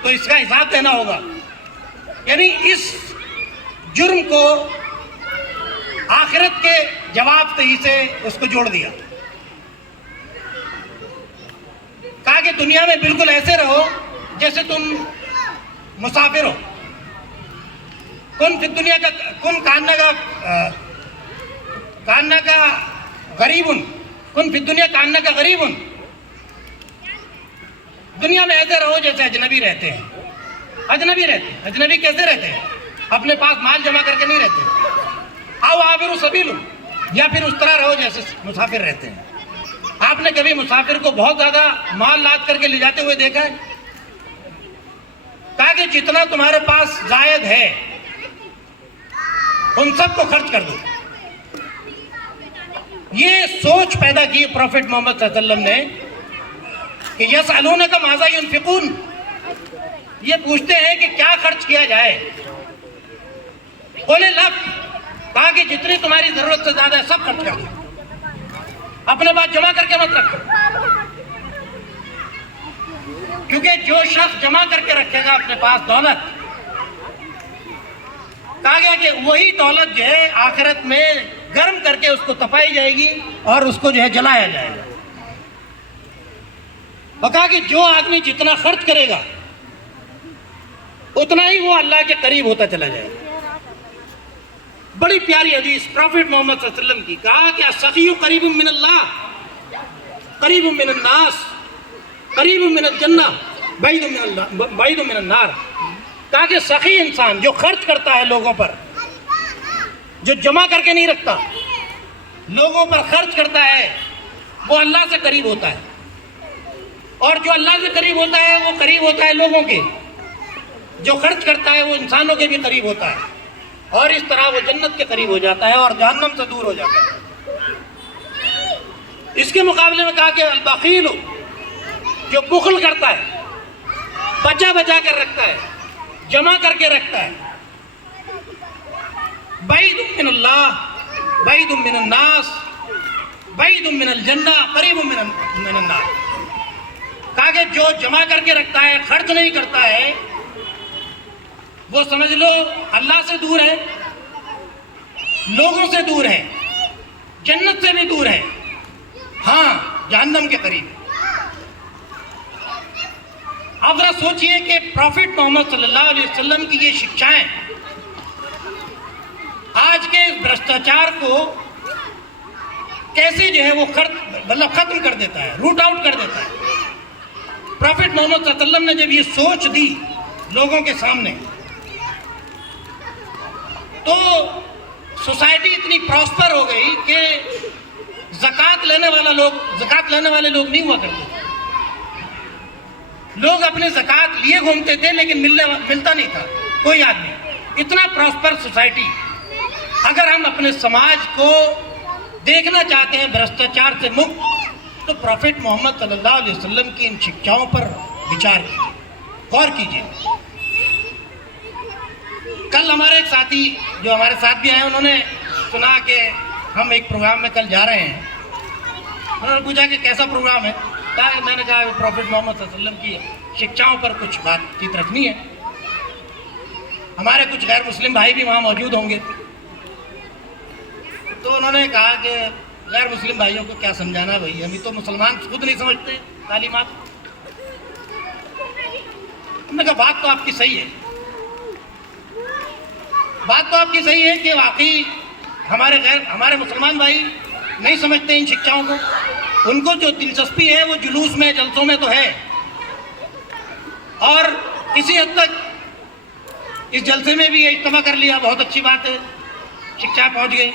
तो इसका हिसाब देना होगा। यानी इस जुर्म को आखिरत के जवाबदेही से उसको जोड़ दिया। कहा कि दुनिया में बिल्कुल ऐसे रहो जैसे तुम मुसाफिर हो। कुन कान्ना का गरीबुन, कुन फिद दुनिया कान्ना का गरीबुन। दुनिया में ऐसे रहो जैसे अजनबी रहते हैं। अजनबी कैसे रहते हैं? अपने पास माल जमा करके नहीं रहते। आओ आबिरु सबीलु, या फिर उस तरह रहो जैसे मुसाफिर रहते हैं। आपने कभी मुसाफिर को बहुत ज्यादा माल लाद करके ले जाते हुए देखा है? कहा कि जितना तुम्हारे पास जायद है उन सबको खर्च कर दो। ये सोच पैदा की प्रॉफेट मोहम्मद सल्लल्लाहु अलैहि वसल्लम ने कि यसअलूनका माज़ा युनफिकून, ये पूछते हैं कि क्या खर्च किया जाए। बोले लफ, कहा कि जितनी तुम्हारी जरूरत से ज्यादा है सब खर्च कर दो, अपने पास जमा करके मत रखो। क्योंकि जो शख्स जमा करके रखेगा अपने पास दौलत, कहा गया कि वही दौलत जो है आखिरत में गर्म करके उसको तपाई जाएगी और उसको जो है जलाया जाएगा। और कहा कि जो आदमी जितना खर्च करेगा उतना ही वो अल्लाह के करीब होता चला जाएगा। बड़ी प्यारी हदीस प्रॉफिट मोहम्मद सल्लल्लाहु अलैहि वसल्लम की, कहा कि असखियु करीबुम मिनल्लाह करीबुम मिनन्नास करीबुम मिनल जन्नह बैदुम मिनन नार। कहा कि सखी इंसान जो खर्च करता है लोगों पर, जो जमा करके नहीं रखता, लोगों पर खर्च करता है, वो अल्लाह से करीब होता है। और जो अल्लाह से करीब होता है वो करीब होता है लोगों के, जो खर्च करता है वो इंसानों के भी करीब होता है, और इस तरह वो जन्नत के करीब हो जाता है और जहन्नम से दूर हो जाता है। इसके मुकाबले में कहा कि अल-बखील, जो बुखल करता है, बचा बचा कर रखता है, जमा करके रखता है, बैदुम मिनल्लाह बैदुम मिनन्नास बैदुम मिनल जन्नह करीबुम मिनन नार। कहा कि जो जमा करके रखता है, खर्च नहीं करता है, वो समझ लो अल्लाह से दूर है, लोगों से दूर है, जन्नत से भी दूर है, हाँ जहन्नम के करीब। आप जरा सोचिए कि प्रॉफिट मोहम्मद सल्लल्लाहु अलैहि वसल्लम की ये शिक्षाएं आज के भ्रष्टाचार को कैसे जो है वो खत्म कर देता है, रूट आउट कर देता है। प्रॉफिट मोहम्मद सल्लल्लाहु अलैहि वसल्लम ने जब ये सोच दी लोगों के सामने, तो सोसाइटी इतनी प्रॉस्पर हो गई कि ज़कात लेने वाले लोग नहीं हुआ करते। लोग अपने ज़कात लिए घूमते थे लेकिन मिलता नहीं था कोई आदमी। इतना प्रॉस्पर सोसाइटी। अगर हम अपने समाज को देखना चाहते हैं भ्रष्टाचार से मुक्त, तो प्रॉफिट मोहम्मद सल्लल्लाहु अलैहि वसल्लम की इन शिक्षाओं पर विचार कीजिए, गौर कीजिए। कल हमारे एक साथी जो हमारे साथ भी आए, उन्होंने सुना कि हम एक प्रोग्राम में कल जा रहे हैं। उन्होंने पूछा कि कैसा प्रोग्राम है। मैंने कहा प्रॉफिट मोहम्मद सल्लल्लाहु अलैहि वसल्लम की शिक्षाओं पर कुछ बातचीत रखनी है। हमारे कुछ गैर मुस्लिम भाई भी वहाँ मौजूद होंगे। तो उन्होंने कहा कि गैर मुस्लिम भाइयों को क्या समझाना भाई, हम तो मुसलमान खुद नहीं समझते तालीमात। हमने कहा बात तो आपकी सही है, बात तो आपकी सही है कि वाकई हमारे मुसलमान भाई नहीं समझते इन शिक्षाओं को। उनको जो दिलचस्पी है वो जुलूस में, जलसों में तो है, और किसी हद तक इस जलसे में भी इज्तिमा कर लिया, बहुत अच्छी बात है, शिक्षा पहुंच गई।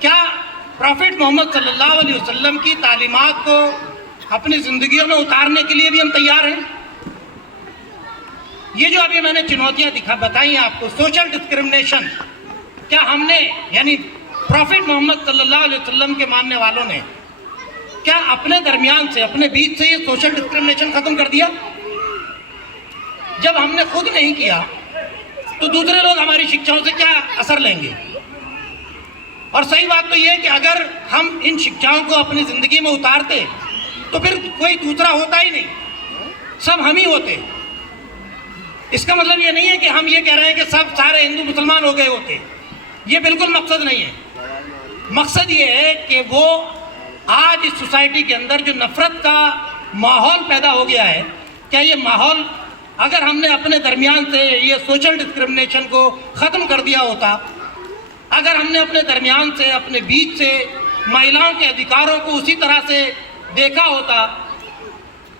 क्या प्रॉफिट मोहम्मद सल्लल्लाहु अलैहि वसल्लम की तालीमात को अपनी ज़िंदगियों में उतारने के लिए भी हम तैयार हैं? ये जो अभी मैंने चुनौतियाँ बताई आपको, सोशल डिस्क्रिमिनेशन, क्या हमने यानी प्रॉफिट मोहम्मद सल्लल्लाहु अलैहि वसल्लम के मानने वालों ने क्या अपने दरमियान से, अपने बीच से ये सोशल डिस्क्रिमिनेशन ख़त्म कर दिया? जब हमने खुद नहीं किया तो दूसरे लोग हमारी शिक्षाओं से क्या असर लेंगे? और सही बात तो ये है कि अगर हम इन शिक्षाओं को अपनी ज़िंदगी में उतारते तो फिर कोई दूसरा होता ही नहीं, सब हम ही होते। इसका मतलब ये नहीं है कि हम ये कह रहे हैं कि सब सारे हिंदू मुसलमान हो गए होते, ये बिल्कुल मकसद नहीं है। मकसद ये है कि वो आज इस सोसाइटी के अंदर जो नफ़रत का माहौल पैदा हो गया है, क्या ये माहौल अगर हमने अपने दरमियान से ये सोशल डिस्क्रिमिनेशन को ख़त्म कर दिया होता, अगर हमने अपने दरमियान से, अपने बीच से महिलाओं के अधिकारों को उसी तरह से देखा होता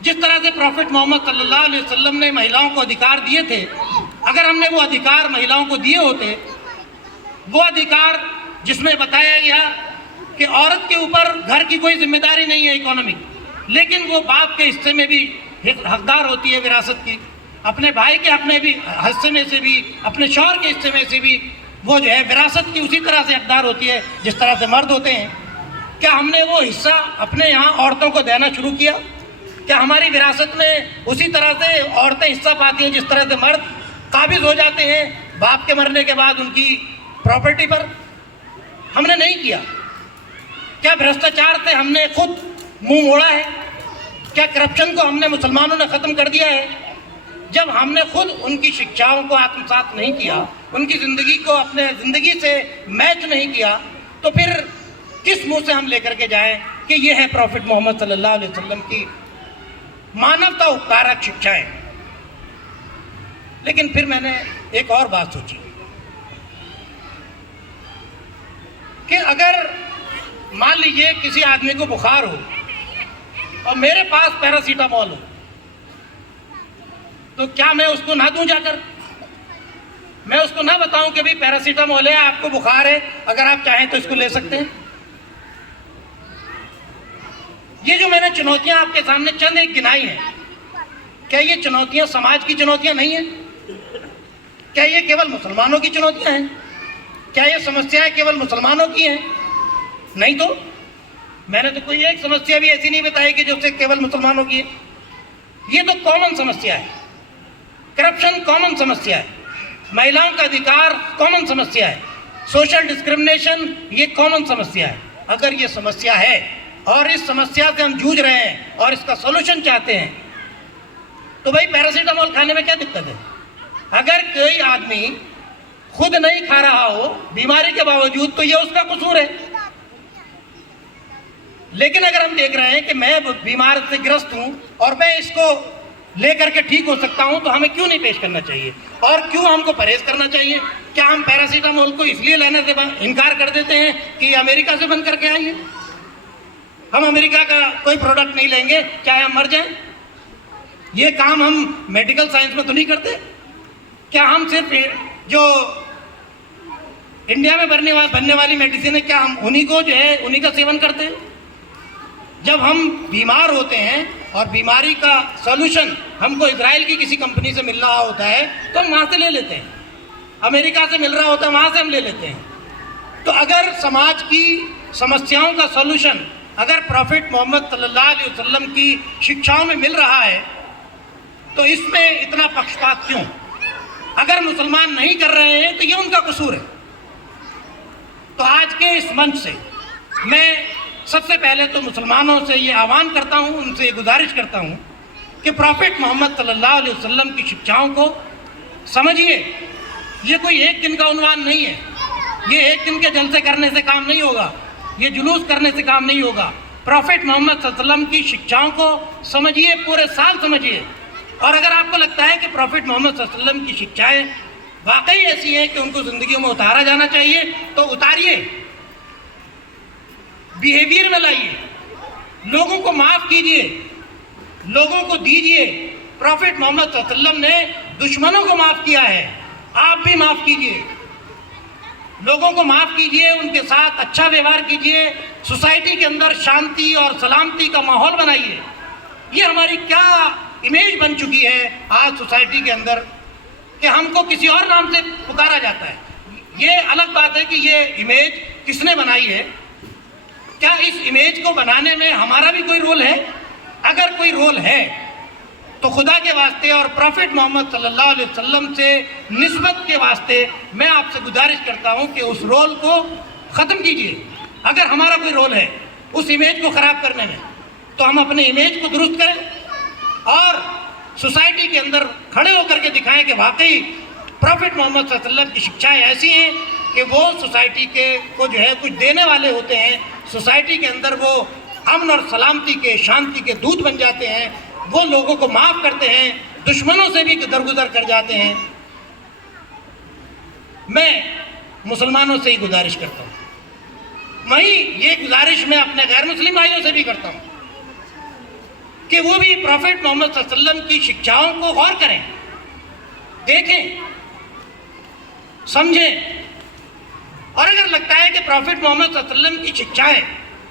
जिस तरह से प्रॉफिट मोहम्मद सल्लल्लाहु अलैहि वसल्लम ने महिलाओं को अधिकार दिए थे, अगर हमने वो अधिकार महिलाओं को दिए होते, वो अधिकार जिसमें बताया गया कि औरत के ऊपर घर की कोई जिम्मेदारी नहीं है इकोनॉमिक, लेकिन वो बाप के हिस्से में भी हकदार होती है विरासत की, अपने भाई के अपने भी हिस्से में से भी, अपने शौहर के हिस्से में से भी वो जो है विरासत की उसी तरह से हकदार होती है जिस तरह से मर्द होते हैं। क्या हमने वो हिस्सा अपने यहाँ औरतों को देना शुरू किया? क्या हमारी विरासत में उसी तरह से औरतें हिस्सा पाती हैं जिस तरह से मर्द काबिज हो जाते हैं बाप के मरने के बाद उनकी प्रॉपर्टी पर? हमने नहीं किया। क्या भ्रष्टाचार से हमने खुद मुंह मोड़ा है? क्या करप्शन को हमने मुसलमानों ने ख़त्म कर दिया है? जब हमने खुद उनकी शिक्षाओं को आत्मसात नहीं किया, उनकी ज़िंदगी को अपने ज़िंदगी से मैच नहीं किया, तो फिर किस मुंह से हम लेकर के जाएं कि ये है प्रॉफिट मोहम्मद सल्लल्लाहु अलैहि वसल्लम की मानवता उपकारक शिक्षाएं। लेकिन फिर मैंने एक और बात सोची कि अगर मान लीजिए किसी आदमी को बुखार हो और मेरे पास पैरासीटामोल हो, तो क्या मैं उसको ना दूं जाकर? मैं उसको ना बताऊं कि भाई पैरासीटामोल है, आपको बुखार है, अगर आप चाहें तो इसको ले सकते हैं? ये जो मैंने चुनौतियां आपके सामने चंद एक गिनाई हैं, क्या ये चुनौतियां समाज की चुनौतियां नहीं हैं? क्या ये केवल मुसलमानों की चुनौतियां हैं? क्या ये समस्याएं केवल मुसलमानों की हैं? नहीं तो मैंने तो कोई एक समस्या भी ऐसी नहीं बताई कि जो सिर्फ केवल मुसलमानों की है। ये तो कॉमन समस्या है। करप्शन कॉमन समस्या है, महिलाओं का अधिकार कॉमन समस्या है, सोशल डिस्क्रिमिनेशन ये कॉमन समस्या है। अगर ये समस्या है और इस समस्या से हम जूझ रहे हैं और इसका सॉल्यूशन चाहते हैं, तो भाई पैरासीटामोल खाने में क्या दिक्कत है? अगर कोई आदमी खुद नहीं खा रहा हो बीमारी के बावजूद, तो ये उसका कसूर है। लेकिन अगर हम देख रहे हैं कि मैं बीमार से ग्रस्त हूं और मैं इसको लेकर के ठीक हो सकता हूं, तो हमें क्यों नहीं पेश करना चाहिए? और क्यों हमको परहेज करना चाहिए? क्या हम पैरासीटामोल को इसलिए लेने से इनकार कर देते हैं कि अमेरिका से बन करके आई है? हम अमेरिका का कोई प्रोडक्ट नहीं लेंगे चाहे हम मर जाएं? ये काम हम मेडिकल साइंस में तो नहीं करते? क्या हम सिर्फ जो इंडिया में बनने वाली मेडिसिन है, क्या हम उन्हीं को जो है उन्हीं का सेवन करते हैं? जब हम बीमार होते हैं और बीमारी का सॉल्यूशन हमको इजराइल की किसी कंपनी से मिल रहा होता है, तो हम वहाँ से ले लेते हैं। अमेरिका से मिल रहा होता है, वहाँ से हम ले लेते हैं। तो अगर समाज की समस्याओं का सॉल्यूशन अगर प्रॉफिट मोहम्मद सल्लल्लाहु अलैहि वसल्लम की शिक्षाओं में मिल रहा है, तो इसमें इतना पक्षपात क्यों? अगर मुसलमान नहीं कर रहे हैं तो ये उनका कसूर है। तो आज के इस मंच से मैं सबसे पहले तो मुसलमानों से ये आह्वान करता हूँ, उनसे गुजारिश करता हूँ कि प्रॉफिट मोहम्मद सल्लल्लाहु अलैहि वसल्लम की शिक्षाओं को समझिए। ये कोई एक दिन का उन्वान नहीं है, ये एक दिन के जलसे करने से काम नहीं होगा, ये जुलूस करने से काम नहीं होगा। प्रॉफिट मोहम्मद सल्लल्लाहु अलैहि वसल्लम की शिक्षाओं को समझिए, पूरे साल समझिए। और अगर आपको लगता है कि प्रॉफिट मोहम्मद सल्लल्लाहु अलैहि वसल्लम की शिक्षाएं वाकई ऐसी हैं कि उनको ज़िंदगी में उतारा जाना चाहिए, तो उतारिए, बिहेवियर में लाइए, लोगों को माफ़ कीजिए, लोगों को दीजिए। प्रॉफिट मोहम्मद सल्लल्लाहु अलैहि वसल्लम ने दुश्मनों को माफ़ किया है, आप भी माफ़ कीजिए, लोगों को माफ़ कीजिए, उनके साथ अच्छा व्यवहार कीजिए, सोसाइटी के अंदर शांति और सलामती का माहौल बनाइए। ये हमारी क्या इमेज बन चुकी है आज सोसाइटी के अंदर कि हमको किसी और नाम से पुकारा जाता है। ये अलग बात है कि ये इमेज किसने बनाई है, क्या इस इमेज को बनाने में हमारा भी कोई रोल है? अगर कोई रोल है तो खुदा के वास्ते और प्रॉफिट मोहम्मद सल्लल्लाहु अलैहि वसल्लम से निस्बत के वास्ते मैं आपसे गुजारिश करता हूं कि उस रोल को ख़त्म कीजिए। अगर हमारा कोई रोल है उस इमेज को ख़राब करने में, तो हम अपने इमेज को दुरुस्त करें और सोसाइटी के अंदर खड़े होकर के दिखाएं कि वाकई प्रॉफिट मोहम्मद सल्लल्लाहु अलैहि वसल्लम की शिक्षाएँ ऐसी हैं कि वो सोसाइटी के को जो है कुछ देने वाले होते हैं, सोसाइटी के अंदर वो अमन और सलामती के, शांति के दूत बन जाते हैं, वो लोगों को माफ़ करते हैं, दुश्मनों से भी दरगुजर कर जाते हैं। मैं मुसलमानों से ही गुजारिश करता हूँ, वहीं ये गुजारिश मैं अपने गैर मुस्लिम भाइयों से भी करता हूँ कि वो भी प्रॉफिट मोहम्मद सल्लल्लाहु अलैहि वसल्लम की शिक्षाओं को गौर करें, देखें, समझें। और अगर लगता है कि प्रॉफिट मोहम्मद सल्लल्लाहु अलैहि वसल्लम की शिक्षाएं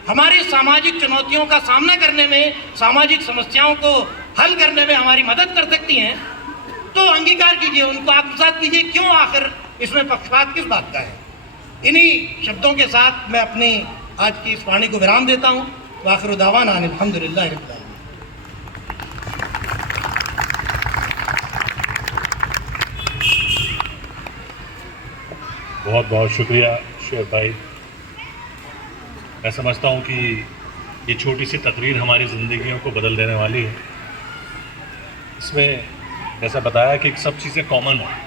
हमारी सामाजिक चुनौतियों का सामना करने में, सामाजिक समस्याओं को हल करने में हमारी मदद कर सकती हैं, तो अंगीकार कीजिए, उनको आत्मसात कीजिए। क्यों आखिर इसमें पक्षपात किस बात का है? इन्हीं शब्दों के साथ मैं अपनी आज की इस वाणी को विराम देता हूँ। वाखिर दावाना अल्हम्दुलिल्लाह रब्बिल आलमीन। बहुत बहुत शुक्रिया शेर भाई। मैं समझता हूँ कि ये छोटी सी तकरीर हमारी ज़िंदगियों को बदल देने वाली है। इसमें जैसा बताया कि सब चीज़ें कॉमन है।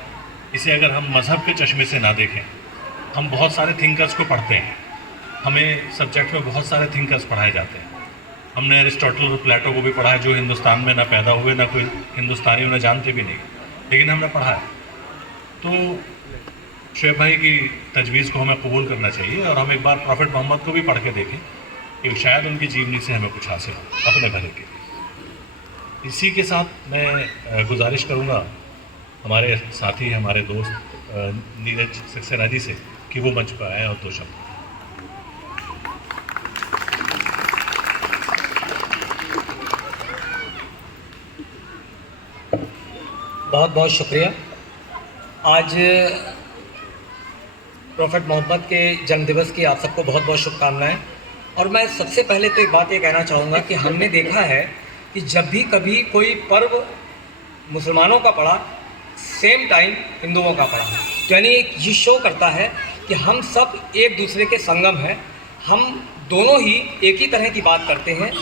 इसे अगर हम मज़हब के चश्मे से ना देखें, हम बहुत सारे थिंकर्स को पढ़ते हैं, हमें सब्जेक्ट में बहुत सारे थिंकर्स पढ़ाए जाते हैं। हमने अरिस्टोटल और प्लेटो को भी पढ़ा है, जो हिंदुस्तान में ना पैदा हुए, ना कोई हिंदुस्तानी उन्हें जानते भी नहीं, लेकिन हमने पढ़ा है। तो शुएब भाई की तजवीज़ को हमें कबूल करना चाहिए और हम एक बार प्रॉफिट मोहम्मद को भी पढ़ के देखें कि शायद उनकी जीवनी से हमें कुछ हासिल हो अपने भले के लिए। इसी के साथ मैं गुजारिश करूँगा हमारे साथी, हमारे दोस्त नीरज सक्सेना जी से कि वो मंच पर आए और दो शब्द। बहुत बहुत शुक्रिया। आज प्रॉफिट मोहम्मद के जन्मदिवस की आप सबको बहुत बहुत शुभकामनाएं। और मैं सबसे पहले तो एक बात ये कहना चाहूँगा कि हमने देखा है कि जब भी कभी कोई पर्व मुसलमानों का पड़ा, सेम टाइम हिंदुओं का पड़ा, तो यानी ये शो करता है कि हम सब एक दूसरे के संगम हैं। हम दोनों ही एक ही तरह की बात करते हैं,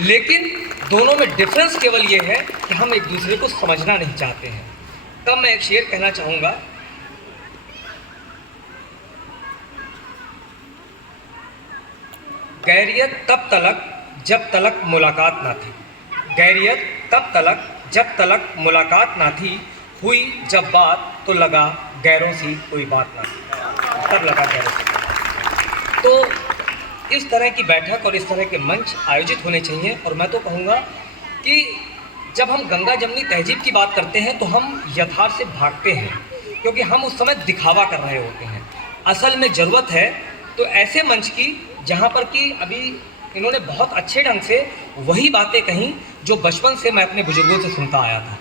लेकिन दोनों में डिफरेंस केवल ये है कि हम एक दूसरे को समझना नहीं चाहते हैं। तब मैं एक शेर कहना चाहूँगा, गैरियत तब तलक जब तलक मुलाकात ना थी, गैरियत तब तलक जब तलक मुलाकात ना थी, हुई जब बात तो लगा गैरों सी कोई बात ना थी, तब लगा गैरों सी। तो इस तरह की बैठक और इस तरह के मंच आयोजित होने चाहिए। और मैं तो कहूँगा कि जब हम गंगा जमनी तहजीब की बात करते हैं तो हम यथार्थ से भागते हैं, क्योंकि हम उस समय दिखावा कर रहे होते हैं। असल में ज़रूरत है तो ऐसे मंच की जहाँ पर कि अभी इन्होंने बहुत अच्छे ढंग से वही बातें कहीं जो बचपन से मैं अपने बुजुर्गों से सुनता आया था।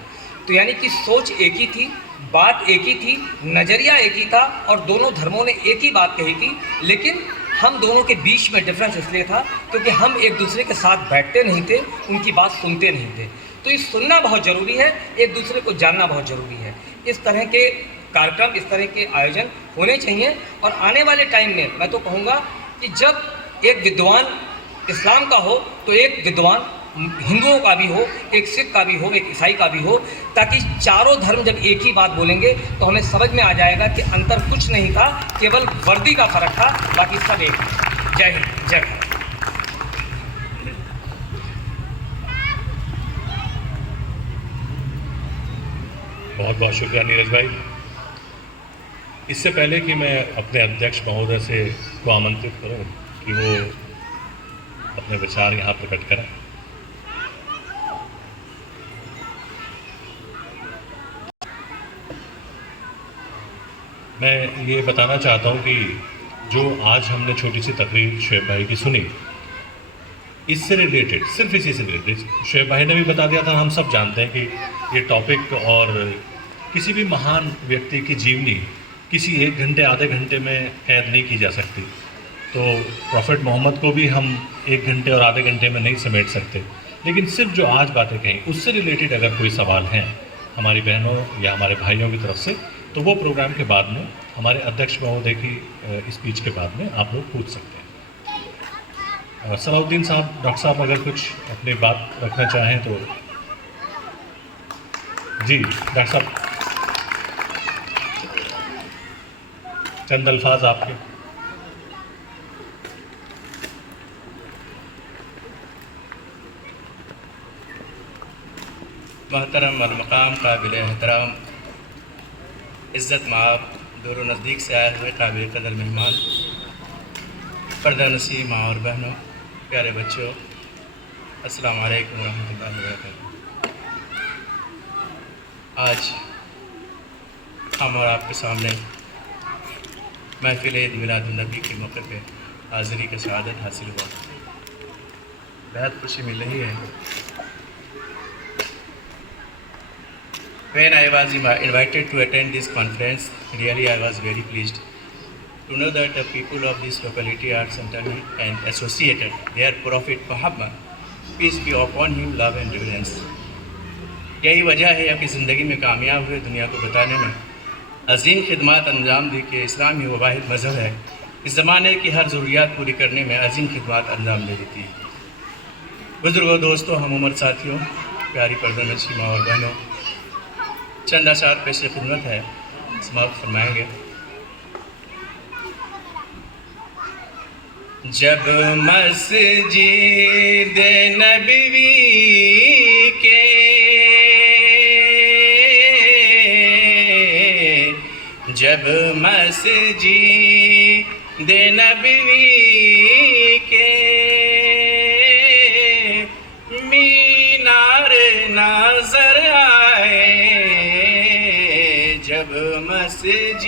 तो यानी कि सोच एक ही थी, बात एक ही थी, नज़रिया एक ही था और दोनों धर्मों ने एक ही बात कही थी। लेकिन हम दोनों के बीच में डिफरेंस इसलिए था क्योंकि हम एक दूसरे के साथ बैठते नहीं थे, उनकी बात सुनते नहीं थे। तो ये सुनना बहुत ज़रूरी है, एक दूसरे को जानना बहुत ज़रूरी है। इस तरह के कार्यक्रम, इस तरह के आयोजन होने चाहिए। और आने वाले टाइम में मैं तो कहूँगा कि जब एक विद्वान इस्लाम का हो तो एक विद्वान हिंदुओं का भी हो, एक सिख का भी हो, एक ईसाई का भी हो, ताकि चारों धर्म जब एक ही बात बोलेंगे तो हमें समझ में आ जाएगा कि अंतर कुछ नहीं था, केवल वर्दी का फर्क था, बाकी सब एक था। जय हिंद, जय भारत। बहुत बहुत शुक्रिया नीरज भाई। इससे पहले कि मैं अपने अध्यक्ष महोदय से को आमंत्रित करूं कि वो अपने विचार यहाँ प्रकट करें, मैं ये बताना चाहता हूँ कि जो आज हमने छोटी सी तकरीर शुएब भाई की सुनी, इससे रिलेटेड, सिर्फ इसी से रिलेटेड, शुएब भाई ने भी बता दिया था, हम सब जानते हैं कि ये टॉपिक और किसी भी महान व्यक्ति की जीवनी किसी एक घंटे आधे घंटे में कैद नहीं की जा सकती। तो प्रॉफिट मोहम्मद को भी हम एक घंटे और आधे घंटे में नहीं समेट सकते, लेकिन सिर्फ जो आज बातें कहीं उससे रिलेटेड अगर कोई सवाल हैं हमारी बहनों या हमारे भाइयों की तरफ से, तो वो प्रोग्राम के बाद में, हमारे अध्यक्ष महोदय की स्पीच के बाद में आप लोग पूछ सकते हैं। सलाउद्दीन साहब, डॉक्टर साहब अगर कुछ अपनी बात रखना चाहें तो। जी डॉक्टर साहब, चंद अल्फाज आपके। मोहतरम मकाम काबिल एहतराम, इज़्ज़त माब, दूर व नज़दीक से आए हुए काबिल कदर मेहमान, पर्दा नसीब माँ और बहनों, प्यारे बच्चों, अस्सलाम वालेकुम रहमतुल्लाहि व बरकातहू। आज हम और आपके सामने महफिल ईद मिलादुन्नबी के मौके पे हाज़िरी की शहादत हासिल हुआ, बेहद खुशी मिल रही है। When I was invited to attend this conference, really I was very pleased to know that the people of this locality are certainly and associated their Prophet Muhammad, peace be upon him, love and reverence. यही वजह है कि ज़िंदगी में कामयाब हुए दुनिया को बताने में अजीम खिदमत अंजाम दी कि इस्लाम ही वो वाहिद मज़हब है इस ज़माने की हर ज़रूरियात पूरी करने में अजीम खिदमत अंजाम दे देती है। बुजुर्गों, दोस्तों, हम उम्र साथियों, प्यारी पर्दे में सीमा और बहनों, चंद अशार पेश खिदमत है, समाप्त फरमाएंगे। जब मस्जिद नबवी के जब मस्जिद नबवी के मीनार नजर आए, जब मस्जिद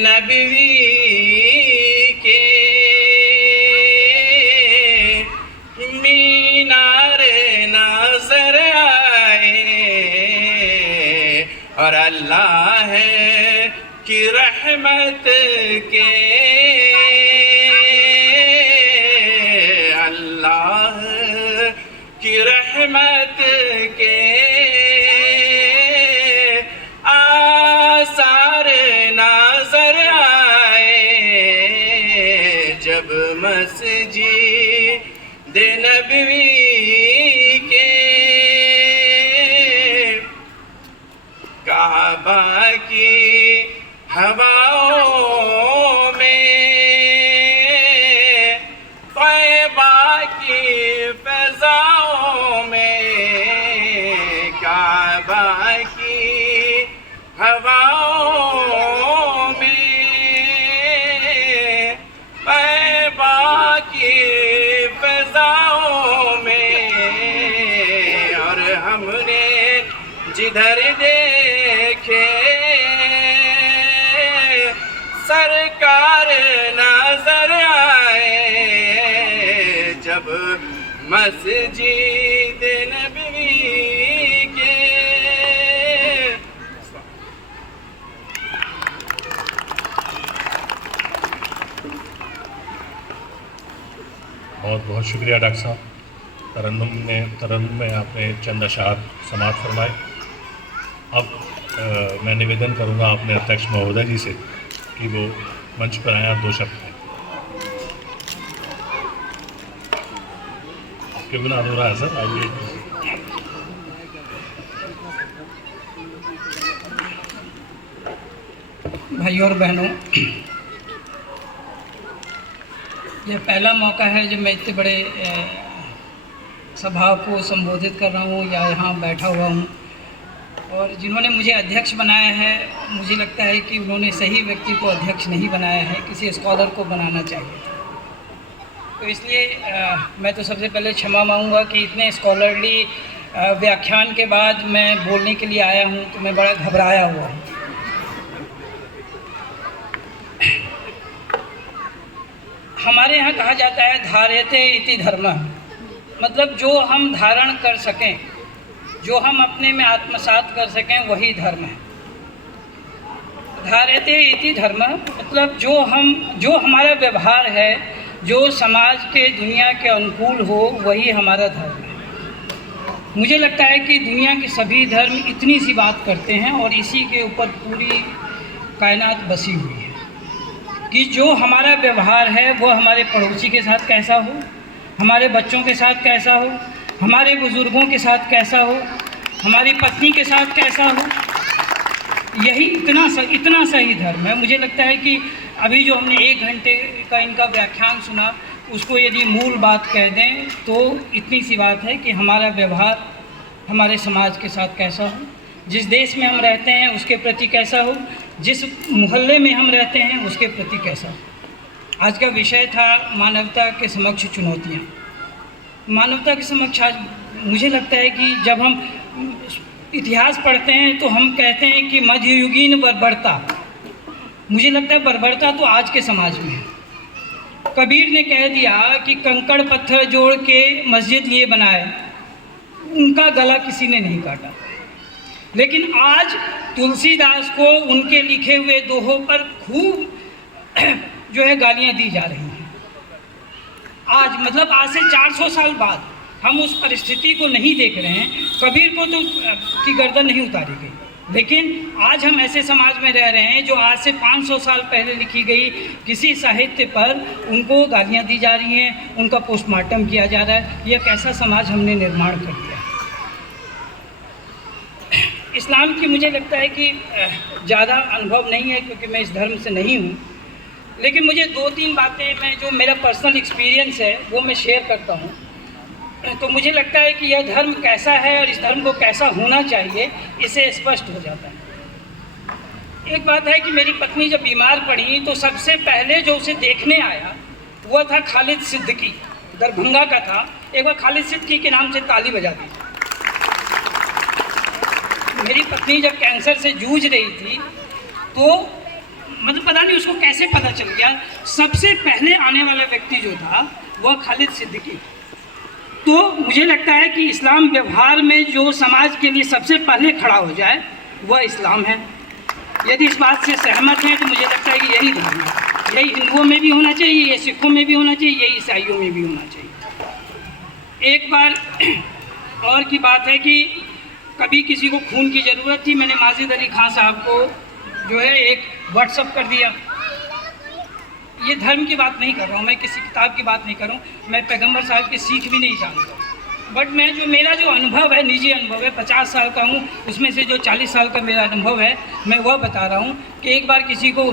नबवी के मीनार नजर आए और अल्लाह की रहमत के, अल्लाह की रहमत के आसार नजर आए, जब मस्जिद नबवी के काबा की हवाओं में, तैबा की फ़ज़ाओं में, काबा की हवाओं में, तैबा की फ़ज़ाओं में, और हमने जिधर देखे सरकार नजर आए, जब मस्जिद नबवी के। बहुत बहुत शुक्रिया डॉक्टर साहब। तरन्नुम में आपने चंद अशार समाप्त फरमाए। अब मैं निवेदन करूंगा अपने अध्यक्ष महोदय जी से कि वो मंच पर आए और 2 शब्द कहें। आपके बिना अधूरा है सर, आइए। भाइयों और बहनों, यह पहला मौका है जब मैं इतने बड़े सभा को संबोधित कर रहा हूँ या यहाँ बैठा हुआ हूँ, और जिन्होंने मुझे अध्यक्ष बनाया है, मुझे लगता है कि उन्होंने सही व्यक्ति को अध्यक्ष नहीं बनाया है, किसी स्कॉलर को बनाना चाहिए। तो इसलिए मैं तो सबसे पहले क्षमा मांगूंगा कि इतने स्कॉलरली व्याख्यान के बाद मैं बोलने के लिए आया हूँ, तो मैं बड़ा घबराया हुआ हूँ। हमारे यहाँ कहा जाता है धार्यते इति धर्मः, मतलब जो हम धारण कर सकें, जो हम अपने में आत्मसात कर सकें, वही धर्म है। धार्यते इति धर्मः मतलब जो हमारा व्यवहार है, जो समाज के, दुनिया के अनुकूल हो, वही हमारा धर्म है। मुझे लगता है कि दुनिया के सभी धर्म इतनी सी बात करते हैं और इसी के ऊपर पूरी कायनात बसी हुई है कि जो हमारा व्यवहार है वो हमारे पड़ोसी के साथ कैसा हो, हमारे बच्चों के साथ कैसा हो, हमारे बुज़ुर्गों के साथ कैसा हो, हमारी पत्नी के साथ कैसा हो, यही इतना सही धर्म है। मुझे लगता है कि अभी जो हमने 1 घंटे का इनका व्याख्यान सुना, उसको यदि मूल बात कह दें तो इतनी सी बात है कि हमारा व्यवहार हमारे समाज के साथ कैसा हो, जिस देश में हम रहते हैं उसके प्रति कैसा हो, जिस मोहल्ले में हम रहते हैं उसके प्रति कैसा हो। आज का विषय था मानवता के समक्ष चुनौतियाँ। मानवता के समक्ष आज मुझे लगता है कि जब हम इतिहास पढ़ते हैं तो हम कहते हैं कि मध्ययुगीन बर्बरता, मुझे लगता है बर्बरता तो आज के समाज में है। कबीर ने कह दिया कि कंकड़ पत्थर जोड़ के मस्जिद लिए बनाए, उनका गला किसी ने नहीं काटा। लेकिन आज तुलसीदास को उनके लिखे हुए दोहों पर खूब जो है गालियाँ दी जा रही हैं। आज मतलब आज से 400 साल बाद हम उस परिस्थिति को नहीं देख रहे हैं। कबीर को तो की गर्दन नहीं उतारी गई, लेकिन आज हम ऐसे समाज में रह रहे हैं जो आज से 500 साल पहले लिखी गई किसी साहित्य पर उनको गालियां दी जा रही हैं, उनका पोस्टमार्टम किया जा रहा है। यह कैसा समाज हमने निर्माण कर दिया। इस्लाम की मुझे लगता है कि ज़्यादा अनुभव नहीं है क्योंकि मैं इस धर्म से नहीं हूँ, लेकिन मुझे 2-3 बातें मैं जो मेरा पर्सनल एक्सपीरियंस है वो मैं शेयर करता हूँ। तो मुझे लगता है कि यह धर्म कैसा है और इस धर्म को कैसा होना चाहिए इससे स्पष्ट हो जाता है। एक बात है कि मेरी पत्नी जब बीमार पड़ी तो सबसे पहले जो उसे देखने आया वह था खालिद सिद्दीकी, दरभंगा का था। एक बार खालिद सिद्दीकी के नाम से ताली बजा दी। मेरी पत्नी जब कैंसर से जूझ रही थी तो मतलब पता नहीं उसको कैसे पता चल गया, सबसे पहले आने वाला व्यक्ति जो था वह खालिद सिद्दीकी। तो मुझे लगता है कि इस्लाम व्यवहार में जो समाज के लिए सबसे पहले खड़ा हो जाए वह इस्लाम है। यदि इस बात से सहमत हैं तो मुझे लगता है कि यही धर्म है। यही हिंदुओं में भी होना चाहिए, ये सिखों में भी होना चाहिए, यही ईसाइयों में भी होना चाहिए। एक बार और की बात है कि कभी किसी को खून की ज़रूरत थी, मैंने माजिद अली खान साहब को जो है एक व्हाट्सअप कर दिया। ये धर्म की बात नहीं कर रहा हूँ, मैं किसी किताब की बात नहीं कर रहा हूँ, मैं पैगंबर साहब की सीख भी नहीं जानता। बट मेरा जो अनुभव है, निजी अनुभव है, 50 साल का हूँ, उसमें से जो 40 साल का मेरा अनुभव है मैं वह बता रहा हूँ कि एक बार किसी को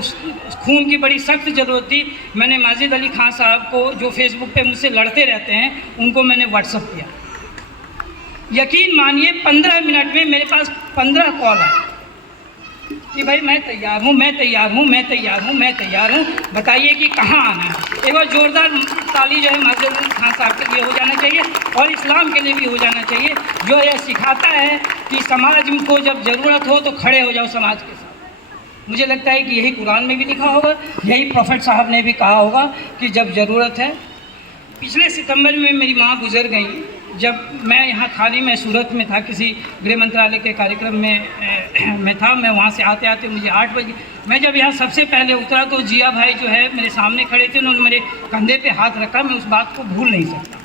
खून की बड़ी सख्त ज़रूरत थी। मैंने माजिद अली खान साहब को, जो फेसबुक पे मुझसे लड़ते रहते हैं, उनको मैंने व्हाट्सअप किया। यकीन मानिए 15 मिनट में मेरे पास 15 कॉल आए कि भाई मैं तैयार हूँ, मैं तैयार हूँ, मैं तैयार हूँ, मैं तैयार हूँ, बताइए कि कहाँ आना है। एक बार ज़ोरदार ताली जो है माजिद अली खान साहब के लिए हो जाना चाहिए और इस्लाम के लिए भी हो जाना चाहिए, जो यह सिखाता है कि समाज को जब ज़रूरत हो तो खड़े हो जाओ समाज के साथ। मुझे लगता है कि यही कुरान में भी लिखा होगा, यही प्रॉफेट साहब ने भी कहा होगा कि जब ज़रूरत है। पिछले सितंबर में मेरी माँ गुजर गई। जब मैं यहाँ था नहीं, मैं सूरत में था, किसी गृह मंत्रालय के कार्यक्रम में था। मैं वहाँ से आते आते मुझे 8 बजे, मैं जब यहाँ सबसे पहले उतरा तो जिया भाई जो है मेरे सामने खड़े थे, उन्होंने मेरे कंधे पे हाथ रखा। मैं उस बात को भूल नहीं सकता।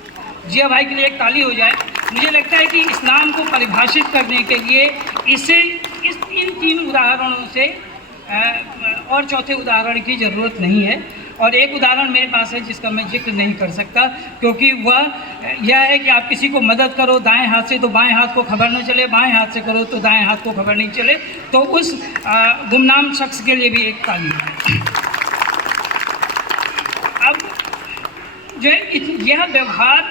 जिया भाई के लिए एक ताली हो जाए। मुझे लगता है कि इस्लाम को परिभाषित करने के लिए इन 3 उदाहरणों से और चौथे उदाहरण की ज़रूरत नहीं है। और एक उदाहरण मेरे पास है जिसका मैं जिक्र नहीं कर सकता, क्योंकि वह यह है कि आप किसी को मदद करो दाएं हाथ से तो बाएं हाथ को खबर न चले, बाएं हाथ से करो तो दाएं हाथ को खबर नहीं चले। तो उस गुमनाम शख्स के लिए भी एक ताली। अब जो है यह व्यवहार,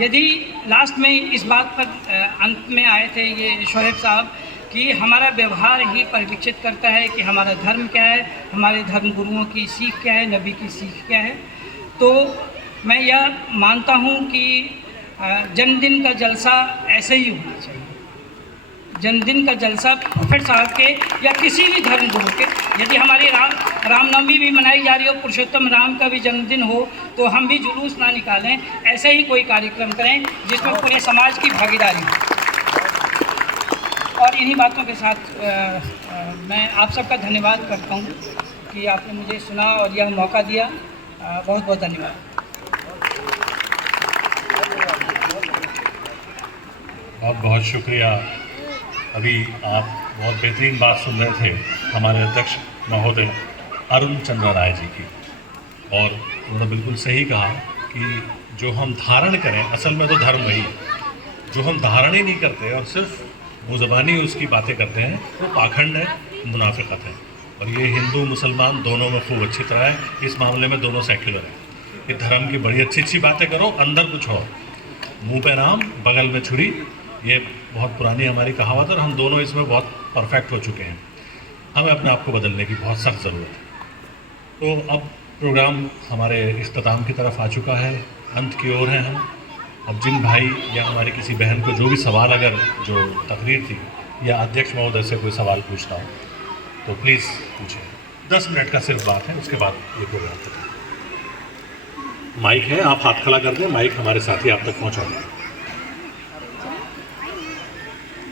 यदि लास्ट में इस बात पर अंत में आए थे ये शोएब साहब कि हमारा व्यवहार ही परिलक्षित करता है कि हमारा धर्म क्या है, हमारे धर्म गुरुओं की सीख क्या है, नबी की सीख क्या है। तो मैं यह मानता हूँ कि जन्मदिन का जलसा ऐसे ही होना चाहिए। जन्मदिन का जलसा प्रॉफेट साहब के या किसी भी धर्म गुरु के, यदि हमारी रामनवमी भी मनाई जा रही हो, पुरुषोत्तम राम का भी जन्मदिन हो, तो हम भी जुलूस ना निकालें, ऐसे ही कोई कार्यक्रम करें जिसमें पूरे समाज की भागीदारी हो। और इन्हीं बातों के साथ मैं आप सबका धन्यवाद करता हूँ कि आपने मुझे सुना और यह मौका दिया। बहुत बहुत धन्यवाद। बहुत बहुत शुक्रिया। अभी आप बहुत बेहतरीन बात सुन रहे थे हमारे अध्यक्ष महोदय अरुण चंद्र राय जी की, और उन्होंने बिल्कुल सही कहा कि जो हम धारण करें, असल में तो धर्म वही है, जो हम धारण ही नहीं करते और सिर्फ मुज़बानी उसकी बातें करते हैं, वो पाखंड है, मुनाफिकत है। और ये हिंदू मुसलमान दोनों में खूब अच्छी तरह है। इस मामले में दोनों सेक्युलर हैं। ये धर्म की बड़ी अच्छी अच्छी बातें करो, अंदर कुछ और, मुंह पे नाम बगल में छुरी, ये बहुत पुरानी हमारी कहावत है और हम दोनों इसमें बहुत परफेक्ट हो चुके हैं। हमें अपने आप को बदलने की बहुत सख्त ज़रूरत है। तो अब प्रोग्राम हमारे इख्तिताम की तरफ आ चुका है, अंत की ओर हैं हम। अब जिन भाई या हमारी किसी बहन को जो भी सवाल, अगर जो तकरीर थी या अध्यक्ष महोदय से कोई सवाल पूछना हो तो प्लीज़ पूछें। 10 मिनट का सिर्फ बात है, उसके बाद ये प्रोग्राम खत्म। माइक है, आप हाथ खड़ा कर दें, माइक हमारे साथी आप तक पहुँचा दें।